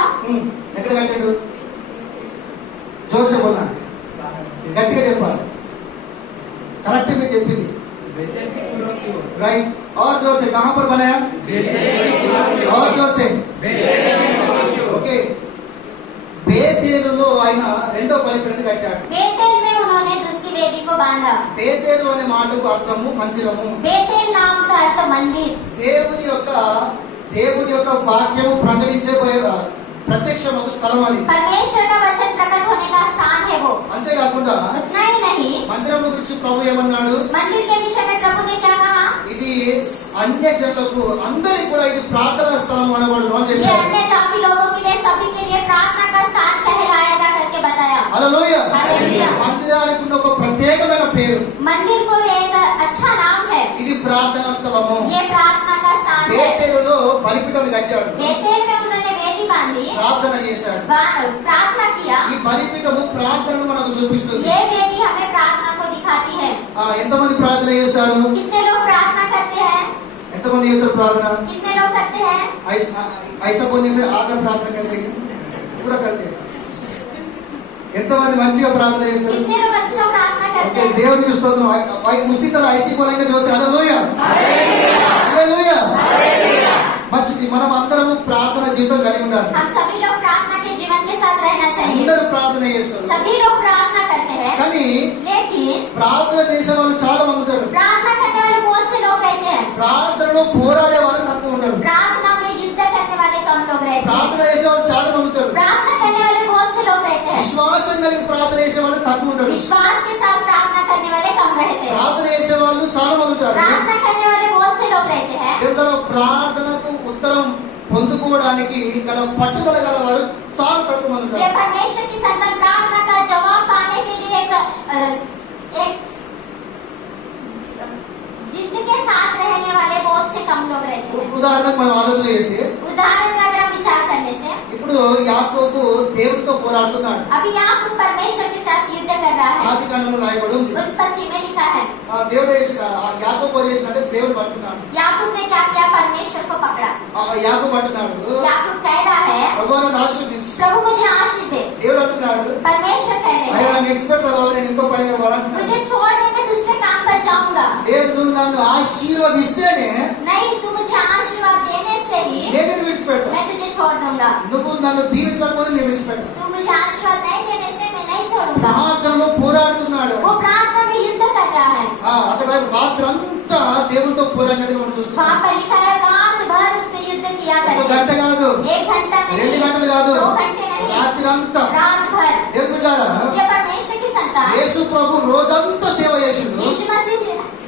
ఎక్కడ కట్టాడు? జోసే బోల్నా, గట్టిగా చెప్పాలి. కరెక్ట్ మీరు చెప్పింది बेतेल की पूर्व की ओर। राइट. और जोर से कहां पर बनाया? और जोर से ఓకే. బేతేలులో ఆయన రెండో బలిపీఠాన్ని కట్టాడు. बेतेल में उन्होंने दूसरी वेदी को बांधा। బేతేలు అనే మాటకు అర్థము మందిరము. बेतेल नाम का अर्थ मंदिर। దేవుని యొక్క వాక్యము ప్రకటించబోయే ప్రత్యక్షమగు స్థలం అని. परमेश्वर का वचन प्रकट होने का स्थान है वो। అంతేకాకుండా उतना ही नहीं, మందిరం గురించి ప్రభు ఏమన్నాడు? मंदिर के विषय में प्रभु ने क्या कहा? ఇది అన్యజనులకు అందరికి కూడా ఇది ప్రార్థనా స్థలం అనబడును అని ये చెప్పాడు. अन्य जाति लोगों के लिए, सभी के लिए प्रार्थना का स्थान कहलाएगा करके बताया। హల్లెలూయా. హల్లెలూయా. మందిరానికి ఉన్న ఒక ప్రత్యేకమైన పేరు. मंदिर को एक अच्छा नाम है। ఇది ప్రార్థనా స్థలము. ये प्रार्थना का स्थान है। బేతేలులో బలిపీఠాన్ని కట్టాడు, बेतेल में उन्होंने वेदी बांधी, ప్రార్థన చేశాడు. प्रार्थना किया। ఈ బలిపీఠము ప్రార్థనను మనకు చూపిస్తుంది. ये वेदी हमें प्रार्थना को दिखाती है। ఎంతమంది ప్రార్థన చేస్తారు? कितने लोग प्रार्थना करते हैं? ఎంతమంది చేస్తారు ప్రార్థన? कितने लोग करते हैं? ऐसा बोलने से आधा प्रार्थना करते हैं, पूरा करते हैं. ఎంతమంది మంచిగా ప్రార్థన చేస్తారు? कितने लोग अच्छा प्रार्थना करते ఓకే, हैं? దేవునికి స్తోత్రం. उसी तरह ऐसी बोलेंगे जो से हालेलुया, हालेलुया. మంచిది. మనం అందరము ప్రార్థన జీవితం కలిగి ఉండాలి. हम सभी लोग प्रार्थना के जीवन के साथ रहना चाहिए। అందరూ ప్రార్థన చేస్తారు, सभी लोग प्रार्थना करते हैं, కానీ लेकिन ప్రార్థన చేసే వాళ్ళు చాలా మంది ఉంటారు. प्रार्थना करने वाले बहुत से लोग रहते हैं। ప్రార్థనలో పోరాడే వాళ్ళు తక్కువ ఉంటారు. प्रार्थना में युद्ध करने वाले कम लोग रहते हैं। ప్రార్థన చేసే వాళ్ళు చాలా మంది ఉంటారు. प्रार्थना करने वाले बहुत से लोग रहते हैं। విశ్వాసం కలిగి ప్రార్థన చేసే వాళ్ళు తక్కువ ఉంటారు. विश्वास के साथ प्रार्थना करने वाले कम रहते हैं। ప్రార్థన చేసే వాళ్ళు చాలా మంది ఉంటారు. प्रार्थना करने वाले बहुत से लोग रहते हैं। దేవుని ప్రార్థనకు ఉత్తరం పొందుకోవడానికి గల పట్టుదల గల వారు చాలా తక్కువ మంది ये ఉంటారు. परमेश्वर की संतान प्रार्थना का जवाब पाने के लिए एक जिद के साथ रहने वाले बहुत से कम लोग रहते हैं। ఉదాహరణకు మనం ఆలోచన చేస్తే उदाहरण में अगर हम विचार करने से ఇప్పుడు యాకోబు దేవునితో పోరాడుతున్నాడు. अभी याकूब परमेश्वर के साथ युद्ध कर रहा है। ఆది కాండంలో రాయబడి ఉంది. उत्पत्ति में लिखा है దేవుడు యాకోబు ఏం చేసినాడంటే దేవుడు పట్టుకున్నాడు. याकूब ने क्या किया, परमेश्वर को पकड़ा। యాకోబు అంటున్నాడు, याकूब कह रहा है ప్రభువా నన్ను ఆశీర్వదించు. प्रभु मुझे आशीष दे। దేవుడు అంటున్నాడు, परमेश्वर कह रहे అయ్యా हैं నన్ను విడిచిపెట్టు బాబు, నేను ఇంకో పని కావాలంటున్నాడు. मुझे छोड़ दे, मैं दूसरे काम पर जाऊंगा। లేదు నువ్వు నన్ను ఆశీర్వదిస్తేనే नहीं, तू मुझे आशीर्वाद देने से ही నేను నిన్ను విడిచిపెడతా. मैं तुझे छोड़ दूंगा। నువ్వు నన్ను దీవించకపోతే నేను విడిచిపెట్టా. तू मुझे आशीर्वाद नहीं देने से मैं नहीं छोड़ूंगा। ప్రార్థనలో పోరాడుతున్నాడు. वो प्रार्थना में युद्ध कर रहा है। అక్కడ రాత్రంతా దేవునితో పోరాడినట్టుగా మనం చూస్తున్నాం. वहाँ पर लिखा है रात भर उसने युद्ध किया ఒక करके। గంట కాదు, 1 घंटा 2 नहीं, గంటలు కాదు, 2 घंटे नहीं, రాత్రంతా. रात भर। దేవుని బిడ్డలారా, ये परमेश्वर की संतान యేసు ప్రభు రోజంతా సేవ చేసిండు, यीशु मसीह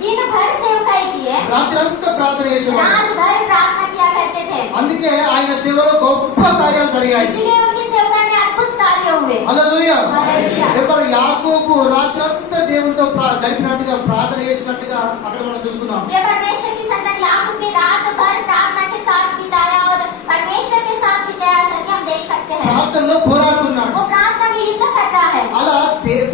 दिन भर सेवकाई किए, రాత్రంతా ప్రార్థన చేసేవాడు. रात भर प्रार्थना किया करते थे। అందుకే ఆయన సేవలో గొప్ప కార్యాలు జరిగాయి. इसलिए उनकी सेवकाई में अद्भुत कार्य हुए। హల్లెలూయా. హల్లెలూయా. ఇప్పుడు యాకోబు రాత్రంతా దేవునితో గడిపినట్టుగా ప్రార్థన చేసినట్టుగా అక్కడ మనం చూస్తున్నాం. ये परमेश्वर की संतान याकूब ने रात भर प्रार्थना के साथ बिताया और परमेश्वर के साथ बिताया करके हम देख सकते हैं। ప్రార్థనలో పోరాడుతున్నాడు. वो प्रार्थना में युद्ध कर रहा है। అలా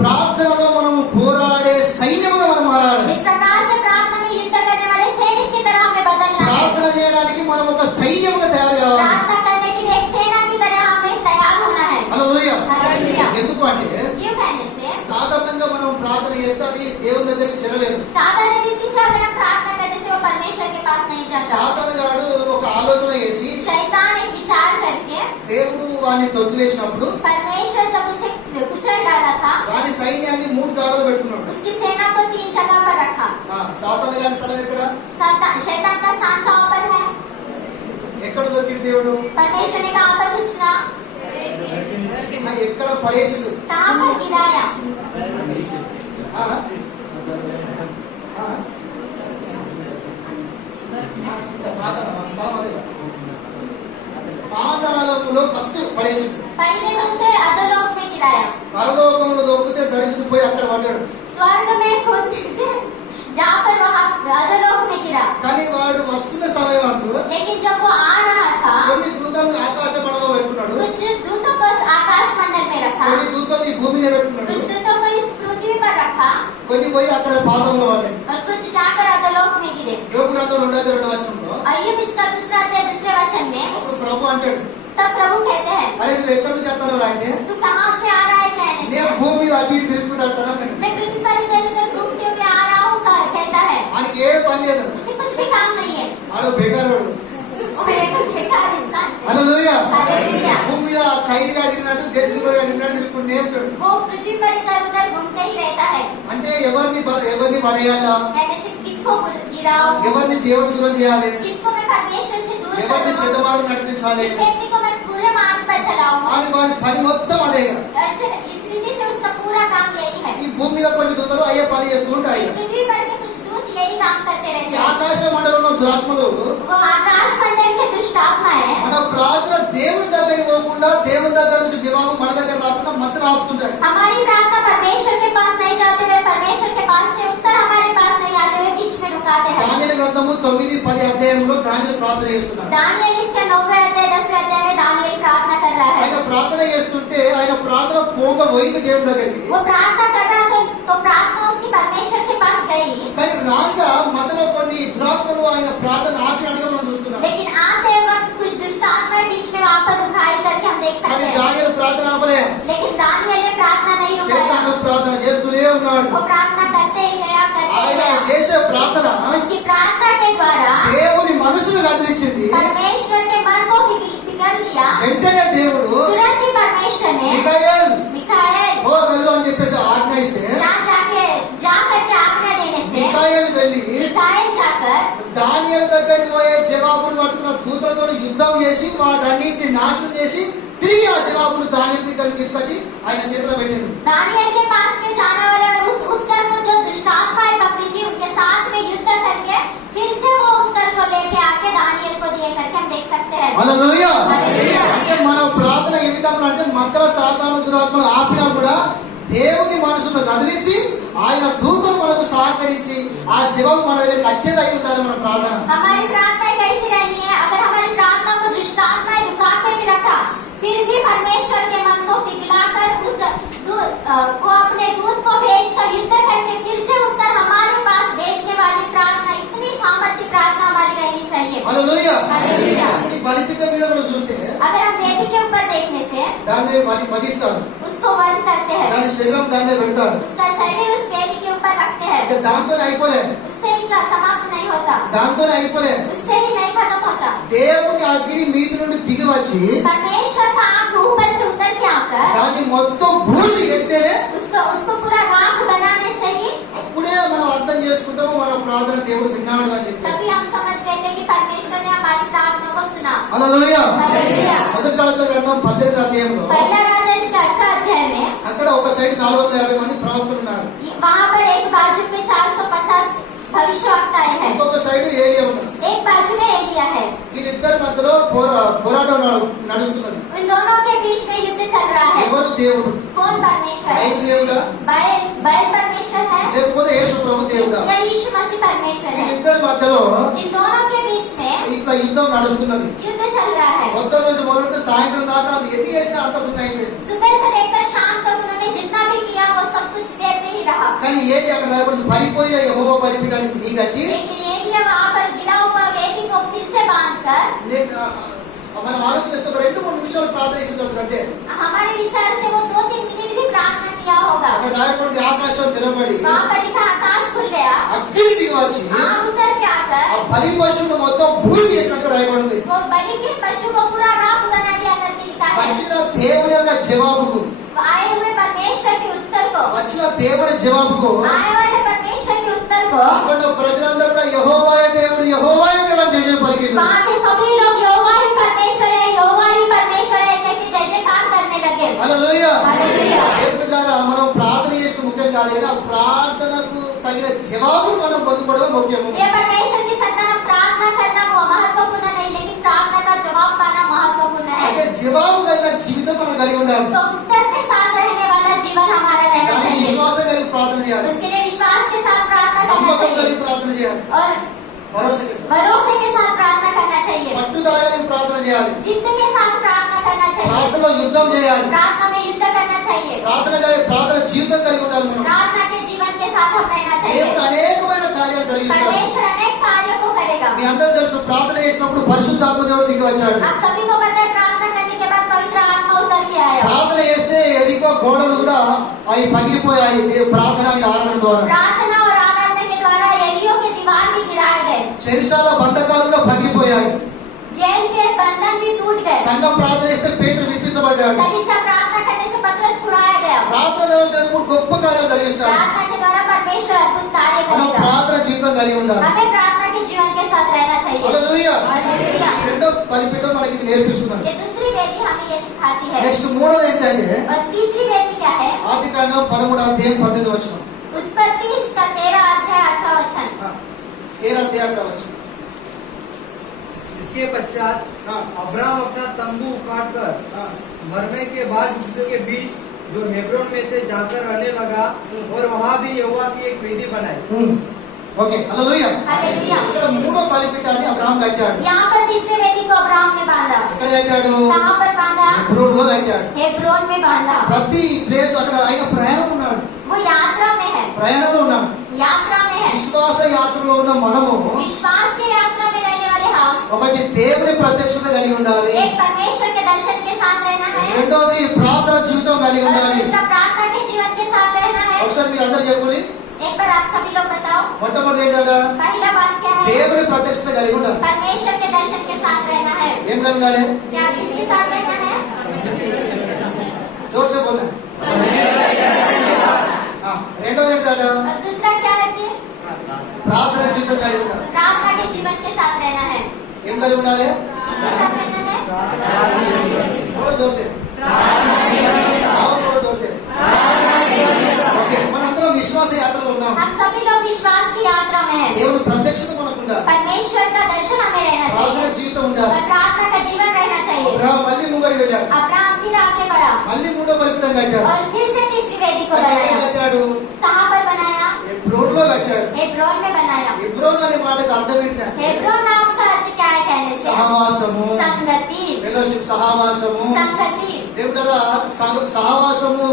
ప్రార్థనలో మనం పోరాడే సైన్యముగా మనం మారాలి. इस प्रकार से प्रार्थना में युद्ध करने वाले सैनिक की तरह हमें बदलना है। ప్రార్థన చేయడానికి మనం ఒక సైన్యముగా తయారు కావాలి. प्रार्थना करने के लिए एक सेना की तरह हमें तैयार होना है। హల్లెలూయా. हालेलुया। ఎందుకు అంటే क्यों कहने से సాధారణంగా మనం ప్రార్థన చేస్తే అది దేవుని దగ్గరికి చేరలేదు. साधारण रीति से अगर हम प्रार्थना करने से वो परमेश्वर के पास नहीं जाता। సాతానుగాడు ఒక ఆలోచన చేసి शैतान एक विचार करके దేవుడు వాడిని తొక్కివేసినప్పుడు परमेश्वर जब उसे कुचल डाला था, వాడి సైన్యాన్ని 3 జాగాలో పెట్టుకున్నాడు. उसकी सेना को 3 जगह पर रखा। సాతానుగాడి స్థలం ఎక్కడ? शैतान का स्थान कहाँ पर है? ఎక్కడ దొరికింది దేవుడు? परमेश्वर ने कहाँ पर कुचला, ఎక్కడ పడేసిండు? कहाँ पर गिराया? ఆ? ఆ? పాతాళములో ఫస్ట్ పడేసిండు. पहले तो उसे अधोलोक में गिराया। పరలోకంలో దొరికితే దరిద్రపోయి అక్కడ పడ్డాడు. स्वर्ग में कूदने से जहाँ पर वहाँ अधोलोक में गिरा। కానీ వాడు వస్తున్న సమయంలో लेकिन जब वो आ रहा था, కొన్ని దూతలను ఆకాశ మండలంలో పెట్టుకున్నాడు, कुछ दूतों को आकाश मंडल में रखा, కొన్ని దూతల్ని భూమి మీద పెట్టుకున్నాడు, कुछ दूतों को इस पृथ्वी पर रखा కొన్ని పోయి అక్కడ పాతంలో పడ్డాయి. और कुछ जाकर अधोलोक में गिरे। యోగు గ్రంథం 2:2 వచనంలో अय्यूब इसका दूसरा अध्याय दूसरे वचन में అప్పుడు ప్రభు అంటాడు, तब प्रभु कहते हैं, అరే నువ్వు ఎక్కడి నుంచి వస్తావు అంటే तू कहाँ से आ रहा है? कहने నేను से భూమి మీద అటు ఇటు తిరుగుకుంటూ వస్తాను. मैं पृथ्वी पर इधर उधर घूमते हुए आ रहा हूँ, कहता है। ఆయనకి ఏ పని లేదు, उसे कुछ भी काम नहीं है, ఆడు బేకారుడు. वो मेरे को बेकार इंसान है। హల్లెలూయా. हालेलुया। భూమి మీద ఖైదీగా తిరిగినట్టు దేశంగా తిరిగినట్టు తిరుగుకుంటూ ఉంటాడు. वो पृथ्वी पर इधर उधर घूमते ही रहता है। అంటే ఎవరిని పడేయాలా, कहने से किसको गिराऊं, ఎవరిని దేవుడు దూరం చేయాలి, किसको मैं परमेश्वर से दूर ఎవరిని करूं, చెడ్డ మార్గం నడిపించాలి, इस व्यक्ति को मैं पूरे मार्ग पर चलाऊं। అని వారి పని మొత్తం అదే. इस रीति से उसका पूरा काम यही है। ఈ భూమి మీద కొన్ని దూతలు అయ్యే పని చేస్తూ ఉంటాయి. इस पृथ्वी पर के कुछ दूत यही काम करते ఈ रहते हैं। ఆకాశ మండలంలో దురాత్మలు वो आकाश मंडल के दुष्ट आत्मा है। మన ప్రార్థన దేవుని దగ్గరికి పోకుండా దేవుని దగ్గర నుంచి జవాబు మన దగ్గర రాకుండా మధ్యలో ఆపుతుంటాయి. हमारी प्रार्थना परमेश्वर के पास नहीं जाते हुए, परमेश्वर के पास से उत्तर हमारे पास नहीं आते हुए बीच में रुकाते हैं। దానియేలు గ్రంథము 9-10 అధ్యాయంలో దానియేలు ప్రార్థన చేస్తున్నాడు. दानिएल इसके 9वें अध्याय 10वें अध्याय में दानिएल प्रार्थना कर रहा है। ఆయన ప్రార్థన చేస్తుంటే ఆయన ప్రార్థన పోయింది దేవుని దగ్గరికి. वो प्रार्थना कर रहा था तो प्रार्थना उसकी परमेश्वर के पास गई, కానీ రాగా మధ్యలో కొన్ని దురాత్మలు ఆయన ప్రార్థన ఆపినట్టుగా మనం చూస్తున్నాం. लेकिन आते वक्त कुछ दुष्ट आत्माएं बीच में वहाँ पर रुकाई करके हम देख కానీ सकते हैं। దానియేలు ప్రార్థన ఆపలే. लेकिन दानिएल ने प्रार्थना नहीं रुकाया, శైతాను ప్రార్థన చేస్తూనే ఉన్నాడు. वो प्रार्थना करते ही गया करते ఆయన गया। చేసే ప్రార్థన उसकी प्रार्थना के द्वारा దేవుని మనసును కదిలించింది. परमेश्वर के मन को पिघल दिया। వెంటనే దేవుడు तुरंत ही परमेश्वर ने మిఖాయేల్ मिखाएल ఓ వెళ్ళు అని చెప్పేసి ఆజ్ఞాయిస్తే जा करके आज्ञा देने से మిఖాయేల్ వెళ్ళి मिखाएल जाकर దానియేలు దగ్గరికి పోయే జవాబులు పట్టుకున్న దూతలతో యుద్ధం చేసి వాటన్నింటిని నాశనం చేసి తిరిగి ఆ జవాబులు దానియేలు దగ్గరికి తీసుకొచ్చి ఆయన చేతిలో పెట్టింది. दानिएल के पास के जाने वाले उस उत्तर को जो दुष्ट आत्माएं पकड़ी थी उनके साथ में युद्ध करके फिर से वो उत्तर को लेके आके दानिएल को दिए करके हम देख सकते हैं। హల్లెలూయా. హల్లెలూయా. అంటే మన ప్రార్థన ఏ విధంగా అంటే మధ్య సాతాను దురాత్మలు ఆపినా కూడా దేవుని మనసును కదిలించి ఆయన దూతలు మనకు సహకరించి ఆ జవాబు మన దగ్గరికి వచ్చేదై ఉండాలి మన ప్రార్థన. हमारी प्रार्थना कैसी रहनी है? वो अपने दूत को भेजकर युद्ध करके फिर से उत्तर हमारे पास भेजने वाली प्रार्थना, इतनी सामर्थ्य प्रार्थना हमारी रहनी चाहिए। హల్లెలూయా. हालेलुया। ఈ బలిపీఠం మీద కూడా చూస్తే अगर हम वेदी के ऊपर देखने से దాన్ని వధిస్తారు, उसको वध करते हैं, దాని శరీరం దాని మీద పెడతారు. उसका शरीर उस वेदी के ऊपर रखते हैं, అంటే దాంతోనే అయిపోలే, उससे इनका समाप्त नहीं होता, దాంతోనే అయిపోలే. उससे ही नहीं खत्म होता। దేవుని అగ్ని మీది నుండి దిగి వచ్చి परमेश्वर का आग ऊपर से उतर के आकर దాన్ని మొత్తం బూడిద చేస్తేనే उसको पूरा राख बनाने से ही అప్పుడే మనం అర్థం చేసుకుంటాము మన ప్రార్థన దేవుడు విన్నాడు అని చెప్పి. तभी हम समझ लेते हैं कि परमेश्वर ने हमारी प्रार्थना को सुना। హల్లెలూయా. हालेलुया। మొదటి రాజుల గ్రంథం 18వ అధ్యాయంలో पहला राजा इसके 18 अध्याय में అక్కడ ఒక సైడ్ 450 మంది ప్రవక్తలు ఉన్నారు, वहाँ पर एक बाजू में 450 भविष्यवक्ताएं हैं, ఇంకొక సైడ్ ఏలియా ఉన్నారు. एक बाजू में एलिया है। వీళ్ళిద్దరి మధ్యలో పోరాటం నడుస్తున్నది. उन दोनों के बीच में युद्ध चल रहा है। ఎవరు దేవుడు? कौन परमेश्वर है? ఐదు దేవుడా बैल परमेश्वर है లేకపోతే యేసు ప్రభు దేవుడా? या यीशु मसीह परमेश्वर है? వీళ్ళిద్దరి మధ్యలో इन दोनों के बीच में ఇట్లా యుద్ధం నడుస్తున్నది. युद्ध चल रहा है। మొత్తం నుంచి మొదలుపెట్టి సాయంత్రం దాకా ఎన్ని చేసినా అంత సున్నా అయిపోయింది. सुबह से लेकर शाम तक उन्होंने जितना भी किया वो सब कुछ देते ही रहा, కానీ ఏది అక్కడ రాయబడింది, పడిపోయే యెహోవా బలిపీఠానికి నీ కట్టి लेकिन एलिया वहाँ पर गिरा हुआ वेदी को फिर से बांधकर మనం ఆలోచిస్తే ఒక 2-3 నిమిషాలు ప్రార్థన చేసిన అంతే. हमारे विचार से वो 2-3 मिनट भी प्रार्थना किया होगा। అక్కడ రాయబడింది ఆకాశం తెరబడి वहाँ पर लिखा आकाश खुल गया, అగ్ని దిగి వచ్చి आग उतर के आकर ఆ బలి పశువును మొత్తం బూడి చేసినట్టు రాయబడింది. वो बलि के पशु को पूरा राख बना दिया करके लिखा है। వచ్చిన దేవుని యొక్క జవాబుకు, आए हुए परमेश्वर के उत्तर को, వచ్చిన దేవుని జవాబుకు आए वाले परमेश्वर के उत्तर को అక్కడ ప్రజలందరూ కూడా యెహోవాయే దేవుడు యెహోవాయే దేవుడు అని జయ పలికిండ్రు. वहाँ के सभी लोग यहोवा ही परमेश्वर है, यहोवा ही परमेश्वर है कहकर जय जयकार करने लगे। హల్లెలూయా. हालेलुया। దేవుని ద్వారా మనం ప్రార్థన చేసిన ముఖ్యం కాదు, కానీ ఆ ప్రార్థనకు తగిన జవాబును మనం పొందుకోవడం ముఖ్యము. ये परमेश्वर की संतान प्रार्थना करना वो महत्वपूर्ण नहीं, लेकिन प्रार्थना का जवाब पाना महत्वपूर्ण అంటే है। జవాబు కలిగిన జీవితం మనం కలిగి ఉండాలి. तो उत्तर के साथ रहने वाला जीवन हमारा रहना దానికి चाहिए, విశ్వాసం కలిగి ప్రార్థన చేయాలి, उसके लिए विश्वास के साथ प्रार्थना करना నమ్మకం चाहिए కలిగి ప్రార్థన చేయాలి, और భరోసా కలిగి, भरोसे के साथ प्रार्थना करना चाहिए, పట్టుదల కలిగి ప్రార్థన చేయాలి, जिद्द के साथ प्रार्थना करना चाहिए, ప్రార్థనలో యుద్ధం చేయాలి, प्रार्थना में युद्ध करना चाहिए, ప్రార్థన జీవితం కలిగి ఉండాలి. మనం प्रार्थना के जीवन के साथ हम रहना चाहिए। దేవుడు అనేకమైన కార్యాలు జరిగిస్తాడు. परमेश्वर अनेक कार्यों को करेगा। మీ అందరూ తెలుసు, ప్రార్థన చేసినప్పుడు పరిశుద్ధాత్మ దేవుడు దిగి వచ్చాడు. आप सभी को पता है प्रार्थना करने के बाद पवित्र आत्मा उतर के आया। ప్రార్థన చేస్తే ఎరికో గోడలు కూడా అవి పగిలిపోయాయి ప్రార్థన ఆరాధన ద్వారా. प्रार्थना और आराधना के द्वारा यरीहो के दीवार भी गिराए गए, చెరిసాల బంధకాలు కూడా పగిలిపోయాయి. जेल के बंधन भी टूट गए, సంఘం ప్రార్థన చేస్తే పేతురు విడిపించబడ్డాడు. कलीसिया प्रार्थना करने से पतरस छुड़ाया गया। ప్రార్థన దేవుడు గొప్ప కార్యాలు జరిగిస్తాడు. प्रार्थना के द्वारा परमेश्वर अद्भुत कार्य మనం करेगा। ప్రార్థన జీవితం కలిగి ఉండాలి. हमें प्रार्थना के जीवन के साथ रहना चाहिए। హల్లెలూయా. हालेलुया। ఈ రెండో బలిపీఠం మనకి ఇది నేర్పిస్తున్నది. ये दूसरी वेदी हमें ये सिखाती है। నెక్స్ట్ మూడోది ఏంటంటే और तीसरी वेदी क्या है? ఆదికాండం 13వ అధ్యాయం 18వ వచనం. उत्पत्ति इसका 13 अध्याय 18 वचन। 13వ అధ్యాయం 18వ వచనం. इसके पश्चात हाँ। अब्राहम अपना तंबू उखाड़कर ఆ, मरने के बाद दूसरों के बीच जो हेब्रोन में थे जाकर रहने लगा और वहाँ भी यहोवा की एक वेदी बनाई। ఓకే హల్లెలూయా. हालेलुया। ఇక్కడ మూడో బలిపీఠాన్ని అబ్రహాం కట్టాడు. यहाँ पर तीसरे वेदी को अब्राहम ने बांधा। ఎక్కడ కట్టాడు? कहाँ पर बांधा? హెబ్రోనులో కట్టాడు. हेब्रोन में बांधा। ప్రతి ప్లేస్ అక్కడ ఆయన ప్రయాణం ఉన్నాడు, वो यात्रा में है, ప్రయాణంలో ఉన్నాడు. यात्रा में है। విశ్వాస యాత్రలో ఉన్న మనము विश्वास के यात्रा में रहने वाले हम ఒకటి దేవుని ప్రత్యక్షత కలిగి ఉండాలి, एक परमेश्वर के दर्शन के साथ रहना है, రెండోది ప్రార్థన జీవితం కలిగి और ఉండాలి. दूसरा प्रार्थना के जीवन के साथ रहना है। ఒకసారి మీరు అందరూ చెప్పండి. एक बार आप सभी लोग बताओ, మొట్టమొదటి ఏంటంటే पहला बात क्या है? దేవుని ప్రత్యక్షత కలిగి ఉండాలి. परमेश्वर के दर्शन के साथ रहना है। ఏం కలిగి ఉండాలి? क्या किसके साथ रहना है? జోర్ సే బోలే. రెండోది ఏంటంటే और दूसरा क्या है फिर? ప్రార్థన జీవితం కలిగి ఉండాలి. प्रार्थना के जीवन के साथ रहना है। ఏం కలిగి ఉండాలి? किसके साथ रहना है? थोड़ा जोर से और थोड़ा जोर से. ఓకే, మనందరం విశ్వాస యాత్రలో ఉన్నాం. हम सभी लोग विश्वास की यात्रा में हैं। దేవుని ప్రత్యక్షత మనకు ఉండాలి, परमेश्वर का दर्शन हमें रहना ప్రార్థన चाहिए జీవితం ఉండాలి. और प्रार्थना का जीवन रहना चाहिए। అబ్రహాం మళ్ళీ ముంగడి వెళ్ళాడు, अब्राहम फिर आगे बढ़ा మళ్ళీ మూడో బలిపీఠం కట్టాడు. और फिर से तीसरी वेदी को ఎక్కడ बनाया। కట్టాడు? कहाँ पर बनाया? హెబ్రోనులో కట్టాడు. हेब्रोन में बनाया। హెబ్రోన్ అనే మాటకు అర్థం ఏంటంటే हेब्रोन नाम का अर्थ क्या है कहने से? సహవాసము, संगति। ఫెలోషిప్, సహవాసము. संगति। దేవుడరా సహవాసము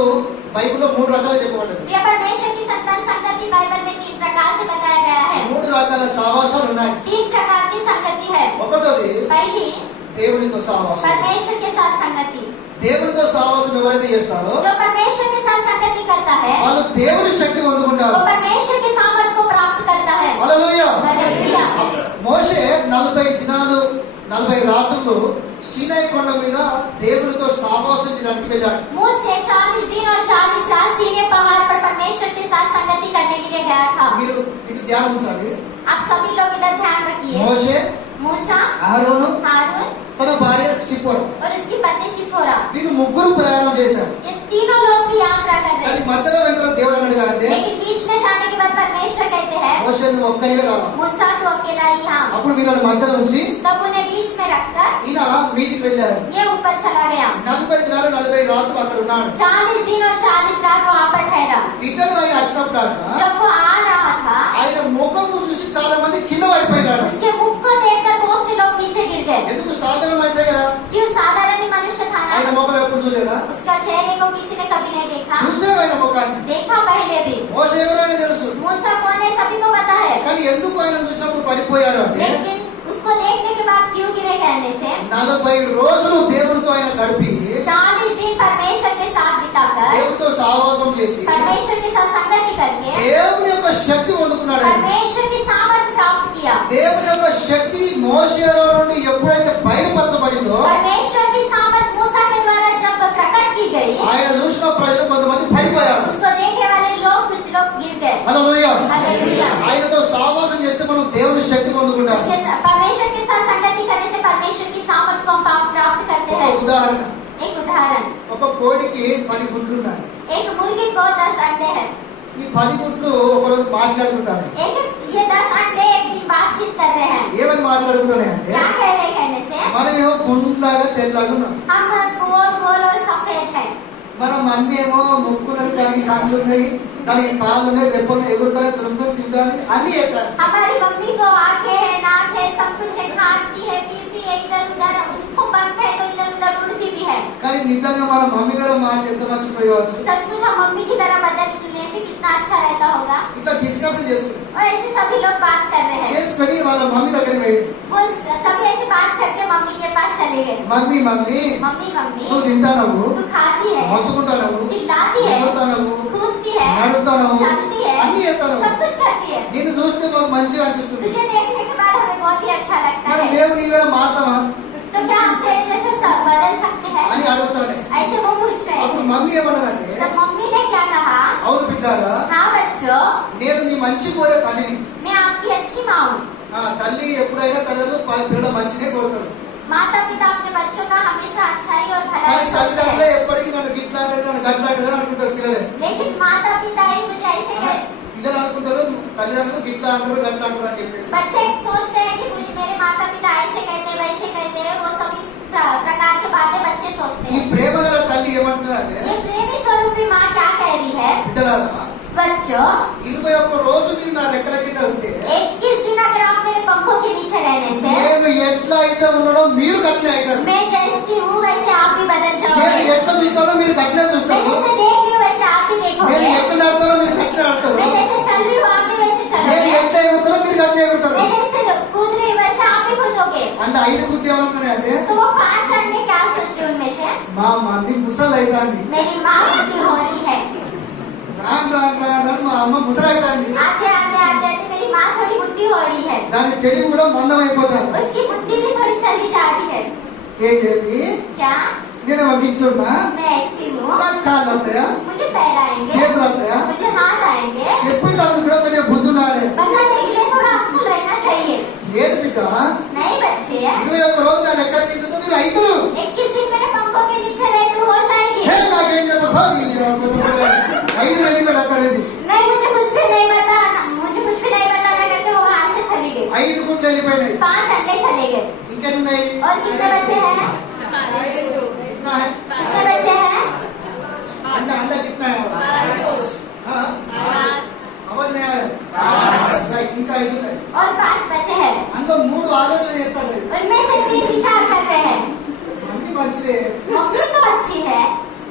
బైబిల్లో 3 రకాలు చెప్పబడ్డది. प्रिय परमेश्वर की संतान संगति बाइबल में 3 प्रकार से बताया गया है. 3 రకాల సహవాసాలు ఉన్నాయి. 3 प्रकार की संगति है. ఒకటోది पहली దేవునితో సహవాసం. परमेश्वर के साथ संगति. దేవునితో సహవాసం ఎవరైతే చేస్తారో जो परमेश्वर के साथ संगति करता है వాళ్ళు దేవుని శక్తి పొందుకుంటారు. वो परमेश्वर के सामर्थ्य को प्राप्त करता है. హల్లెలూయా. हालेलुया. మోషే 40 దినాలు 40 రాత్రులు సీనాయి కొండ మీద దేవునితో సహవాసం చేయడానికి వెళ్ళాడు. मूसे 40 दिन और 40 रात सीनै पहाड़ पर परमेश्वर के साथ संगति करने के लिए गया था. మీరు ఇటు ధ్యానం ఉంచండి. आप सभी लोग इधर ध्यान रखिए. మోషే, मूसा, అహరోను, हारून తన భార్య సిప్పోరా और उसकी पत्नी सिप्पोरा, వీళ్ళు ముగ్గురు ప్రయాణం చేశారు. ये तीनों लोग भी यात्रा कर रहे కానీ हैं. మధ్యలో వెళ్తున్న దేవుడు అన్నాడు అంటే लेकिन बीच में जाने के बाद परमेश्वर कहते हैं మోషే నువ్వు ఒక్కరివే రావాలి. मूसा तो अकेला ही यहाँ. అప్పుడు వీళ్ళని మధ్య నుంచి तब उन्हें बीच में रखकर ఈయన మీదికి వెళ్ళాడు. ये ऊपर चला गया. 40 దినాలు 40 రాత్రులు అక్కడ ఉన్నాడు. 40 दिन और 40 रात वहाँ पर ठहरा. రిటర్న్ ఆయన వచ్చినప్పుడు जब वो आ रहा था ఆయన ముఖము చూసి చాలా మంది కింద పడిపోయినారు. उसके मुख को देखकर बहुत से लोग नीचे गिर गए. ఎందుకు సాధారణ మనిషే కదా, क्यों? साधारण ही मनुष्य था ఆయన ना. ముఖం ఎప్పుడు చూడలేదా? उसका चेहरे को किसी ने कभी नहीं देखा. చూసావు ఆయన ముఖాన్ని. देखा पहले भी. మోసే ఎవరైనా తెలుసు, मूसा कौन है सभी को पता है. కానీ ఎందుకు ఆయన చూసినప్పుడు పడిపోయారు అంటే लेकिन उसको देखने के बाद क्यों गिरे कहने से 40 రోజులు దేవుడితో ఆయన గడిపి 40 दिन परमेश्वर के साथ बिताकर దేవుడితో సహవాసం చేసి परमेश्वर के साथ संगति करके దేవుని యొక్క శక్తి పొందుకున్నాడు. ఆయన परमेश्वर की सामर्थ्य प्राप्त किया. దేవుని యొక్క శక్తి మోషేలో నుండి ఎప్పుడైతే బయలుపరచబడిందో परमेश्वर की सामर्थ्य मूसा के द्वारा जब प्रकट की गई ఆయన చూసిన ప్రజలు కొంతమంది పడిపోయారు. उसको देखने वाले लोग कुछ लोग गिर गए. హల్లెలూయా. हालेलुया. ఆయనతో సహవాసం చేస్తే మనం దేవుని శక్తి పొందుకుంటాం. उसके परमेश्वर के साथ संगति करने से परमेश्वर की सामर्थ्य को हम प्राप्त करते ఒక हैं. ఉదాహరణ, एक उदाहरण, ఒక కోడికి 10 గుడ్లు ఉన్నాయి. एक मुर्गी को 10 अंडे हैं. ఈ 10 గుడ్లు ఒకరోజు మాట్లాడుకుంటారు. एक ये 10 अंडे एक दिन बातचीत कर रहे हैं. ఏమని మాట్లాడుకుంటున్నాయి అంటే क्या कह रहे हैं कहने से మనమేమో గుండ్లాగా తెల్లగా ఉన్నాం. हम गोल गोल और सफेद है. మనం అన్నేమో ముక్కున్నది, దానికి కాళ్ళు ఉన్నాయి, దానికి పాలు ఉన్నాయి, రెప్పలు ఎగురుతాయి, తురుముతాయి, తింటాయి, అన్ని చేస్తారు. हमारी मम्मी को आंखें है, नाक है, सब कुछ है, खाती है, पीती है, इधर उधर उसको पंख है तो इधर उधर उड़ती भी है. కానీ నిజంగా మన మమ్మీ గారు మాట ఎంత మంచిగా కావచ్చు. सचमुच हम मम्मी की तरह बदलने से कितना अच्छा रहता होगा. ఇట్లా డిస్కషన్ చేసుకుని और ऐसे सभी लोग बात कर रहे हैं. చేసుకొని వాళ్ళ మమ్మీ దగ్గరికి వెళ్ళి वो सभी ऐसे बात करके मम्मी के पास चले गए. మమ్మీ మమ్మీ मम्मी मम्मी నువ్వు తింటావు, तू खाती है, మొత్తుకుంటావు, चिल्लाती है, ఎగురుతావు, कूदती है, నడుస్తావు, चलती है, అన్ని చేస్తావు. सब कुछ करती है. నిన్ను చూస్తే మాకు మంచిగా అనిపిస్తుంది. तुझे देखने के बाद हमें बहुत ही अच्छा लगता మరి है. దేవుడు నీవేళ మారుతావా तो क्या हम तेरे जैसे सब बदल सकते हैं? అని అడుగుతాడే. ऐसे वो पूछ रहे అప్పుడు थे. మమ్మీ ఏమన్నదంటే तब मम्मी ने क्या कहा? అవును బిడ్డారా, हाँ बच्चों, నేను నీ మంచి కోరే తల్లిని. मैं आपकी अच्छी माँ हूँ. తల్లి ఎప్పుడైనా తల్లిదండ్రులు పిల్లల మంచినే కోరుతారు. माता पिता अपने बच्चों का हमेशा अच्छाई और కానీ भलाई सोचते కష్టాల్లో हैं. ఎప్పటికీ నన్ను గిట్లాంటిది, నన్ను గట్లాంటిది అని అనుకుంటారు పిల్లలే. लेकिन माता पिता ही मुझे ऐसे పిల్లలు అనుకుంటారు తల్లిదండ్రులు గిట్లా అంటారు, గట్లా అంటారు అని చెప్పేసి. बच्चे सोचते हैं कि मुझे मेरे माता पिता ऐसे कहते हैं वैसे कहते हैं. वो सभी प्रकार के बातें बच्चे सोचते ఈ हैं. ప్రేమ గల తల్లి ఏమంటుందంటే ये प्रेमी स्वरूपी माँ क्या कह रही है? బిడ్డలారా, बच्चों, 21 రోజు మీరు నా రెక్కల కింద ఉంటే 21 दिन अगर आप मेरे पंखों के नीचे रहने से నేను ఎట్లా అయితే ఉండడం మీరు కట్టిన అవుతారు. मैं जैसी हूँ वैसे आप भी बदल నేను जाओगे. ఎట్లా చూస్తానో మీరు కట్టిన मैं చూస్తారు. जैसे देख रही हूँ वैसे आप भी నేను देखोगे. ఎట్లా నడతానో మీరు కట్టిన ఆడతారు. मैं जैसे चल रही हूँ आप भी वैसे నేను चलोगे. ఎట్లా ఎగురుతానో మీరు కట్టిన ఎగురుతారు. मैं जैसे कूद रही हूँ वैसे आप भी कूदोगे. అంటే 5 గుడ్లు ఏమంటున్నాయంటే तो वो 5 अंडे क्या सोच रहे उनमें से? మా మమ్మీ ముసలి అవుతాండి, मेरी माँ बुद्धि हो रही है. రాను మా అమ్మ ముసలి అవుతాండి. आते आते आते आते मेरी माँ थोड़ी बुद्धि हो रही है. దాని తెలివి కూడా మందం అయిపోతాను. उसकी बुद्धि भी थोड़ी चली जा रही है. ఏం చేసి क्या? నేను ఒక ఇట్లున్నా, मैं ऐसी हूँ, నాకు కాళ్ళు వస్తాయా, मुझे पैर आएंगे, చేతులు వస్తాయా, मुझे हाथ आएंगे. చెప్పిన తర్వాత కూడా కొంచెం బుద్ధి ఉండాలి. बनने के लिए थोड़ा अक्ल रहना चाहिए. లేదు బిడ్డ, नहीं बच्चे, 21 రోజు నా రెక్కల కింద ఉంటే మీరు 5 21 दिन मेरे पंखों के नीचे रहे तो हो जाएगी. నాకేం చెప్పా 5 వెళ్ళి అక్కడేసి नहीं, मुझे कुछ भी नहीं बताना, मुझे कुछ भी नहीं बताना करके वो वहाँ से चली गई. 5 గుడ్లు వెళ్ళిపోయినాయి. 5 अंडे चले गए. ఇంకెన్నున్నాయి? और कितने बचे हैं? कितना है? कितने बचे हैं? अंडा अंडा कितना है? हाँ? आवाज नहीं आ रहा है? सही, इनका 5 है. और 5 बचे हैं. అందులో 3 ఆలోచన చేస్తారు. उनमें से 3 विचार कर रहे हैं. మమ్మీ మంచిదే, मम्मी तो अच्छी है,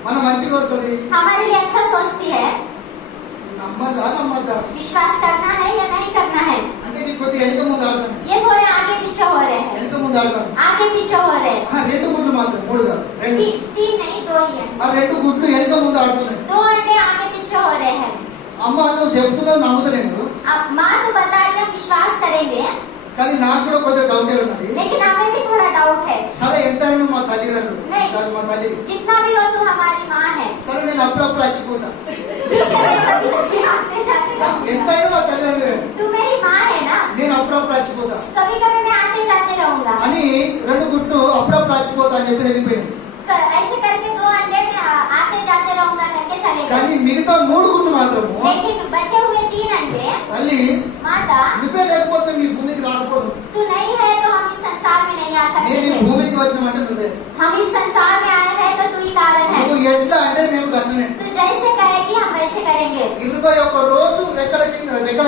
మన మంచి కోరుతుంది. हमारे लिए अच्छा सोचती है। నమ్మదా నమ్మద్దా विश्वास करना है या नहीं करना है? అంటే మీకు కొద్దిగా వెనుక ముందు ఆడతాను, ये थोड़े आगे पीछे हो रहे हैं, వెనుక ముందు ఆడతాను. आगे पीछे हो रहे हैं। 2 గుడ్లు మాత్రం, 3 కాదు, 2. तीन नहीं, 2 ही है। ఆ 2 గుడ్లు వెనుక ముందు ఆడుతున్నాయి. 2 अंडे आगे पीछे हो रहे हैं। అమ్మ నువ్వు చెప్తున్నావు నమ్ముతలేను, अब माँ तो बता रही है विश्वास करेंगे, కానీ నాకు కూడా కొద్దిగా డౌటే ఉన్నది. लेकिन हमें भी थोड़ा डाउट है। సరే ఎంత నువ్వు మా తల్లిదండ్రులు, नहीं। మా తల్లి. जितना भी हो तू हमारी माँ है। సరే నేను అప్పుడప్పుడు చచ్చిపోతా, ठीक है, मैं कभी कभी आते जाते रहूंगी। ఎంతైనా మా తల్లిదండ్రులే, तू मेरी माँ है ना, నేను అప్పుడప్పుడు చచ్చిపోతా कभी कभी मैं आते जाते रहूंगा। అని 2 గుడ్లు అప్పుడప్పుడు చచ్చిపోతా అని చెప్పి వెళ్ళిపోయింది. ऐसे करके 2 अंडे में आते जाते रहूंगा करके चले गए। కానీ మిగతా 3 గుడ్లు మాత్రము लेकिन बचे हुए 3 अंडे, తల్లి माता నువ్వే లేకపోతే మీ భూమికి రాకపోదు, तू नहीं है तो हम इस संसार में नहीं आ सकते నేను ఈ थे। భూమికి వచ్చినామంటే నువ్వే. हम इस संसार में आए हैं तो तू ही कारण है। నువ్వు ఎట్లా అంటే మేము గట్లనే. तू जैसे कहेगी हम वैसे करेंगे। 21 రోజు రెక్కల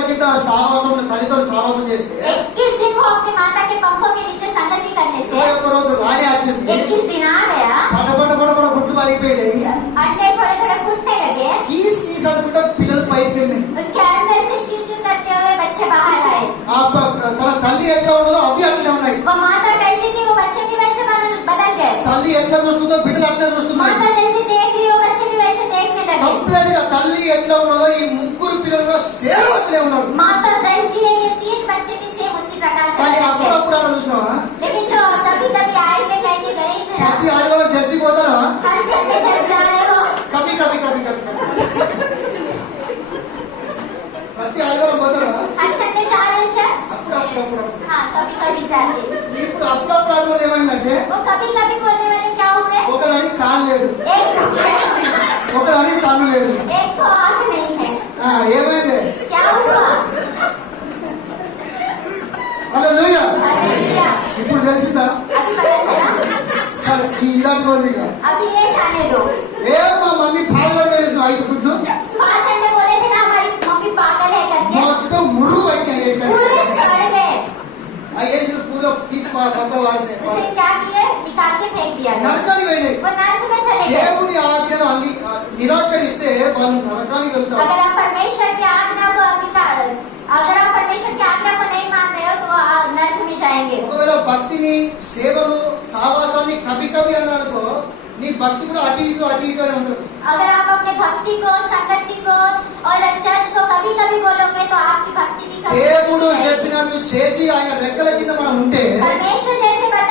కింద సావాసం తల్లితో సావాసం చేస్తే 21 दिन वो अपनी माता के पंखों के नीचे संगति करने से 21 రోజు రాని వచ్చింది. 21 दिन आ गया, పట గుడ్లు పలిగిపోయినాయి. अंडे थोड़े थोड़े फूटने लगे, కీస్ అనుకుంటే పిల్లలు పైకి వెళ్ళినాయి. उसके अंदर से चू चू करते हुए बच्चे बाहर आए। తన తల్లి ఎట్లా ఉన్నదో అవి అట్లే ఉన్నాయి. वो माता कैसी थी वो बच्चे भी वैसे बदल गए। తల్లి ఎట్లా చూస్తుందో బిడ్డలు అట్లే చూస్తున్నాయి. माता जैसे देख रही हो बच्चे भी वैसे देखने लगे। కంప్లీట్ గా తల్లి ఎట్లా ఉన్నదో ఈ 3 పిల్లలు కూడా సేమ్ అట్లే ఉన్నారు. माता जैसी है ये 3 बच्चे भी सेम उसी प्रकार से కానీ बदल गए। అప్పుడప్పుడు అలా చూసినావా, लेकिन जो तभी तभी आए थे कहीं गए थे ना, ప్రతి ఆదివారం చర్చికి పోతారా, हर संडे चर्च जा रहे हो, కవి ప్రతి ఆదివారం పోతారా, हर संडे जा रहे हो चर्च? అప్పుడప్పుడు. हाँ, कभी कभी जाते। ఇప్పుడు అప్పుడప్పుడు అనుభవం ఏమైందంటే वो कभी कभी बोलने वाले क्या हुए? ఒకదానికి కాలు లేదు, एक को पैर नहीं, ఒకదానికి కన్ను లేదు. एक को आँख नहीं है। ఏమైంది? क्या हुआ? హల్లెలూయా. हालेलुया। ఇప్పుడు తెలిసిందా? अभी पता चला? సరే ఇలాంటి ఉంది. अभी ये जाने दो। మా మమ్మీ పాలు వేసిన 5 గుడ్లు 5 अंडे बोले थे ना हमारी मम्मी पागल है करके, మొత్తం మురుగు పట్టి पूरे सड़ गए। ఆ ఏసు పూర తీసి పక్క వాడితే उसे क्या किए? निकाल के फेंक दिया था। నరకానికి వెళ్ళి वो नरक में चले गए। దేవుని ఆజ్ఞను నిరాకరిస్తే వాళ్ళు నరకానికి వెళ్తారు. अगर आप परमेश्वर की आज्ञा को अगर आप परमेश्वर की आज्ञा को नहीं मान रहे हो तो वो नरक में जाएंगे। ఒకవేళ భక్తిని సేవను సావాసాన్ని కవి అన్నారనుకో, నీ భక్తి కూడా అటు ఇటునే ఉంటుంది. अगर आप अपने भक्ति को, संगति को और चर्च को कभी कभी बोलोगे तो आपकी भक्ति भी कभी దేవుడు कभी जाएगी। చెప్పినట్టు చేసి ఆయన రెక్కల కింద మనం ఉంటే परमेश्वर जैसे बता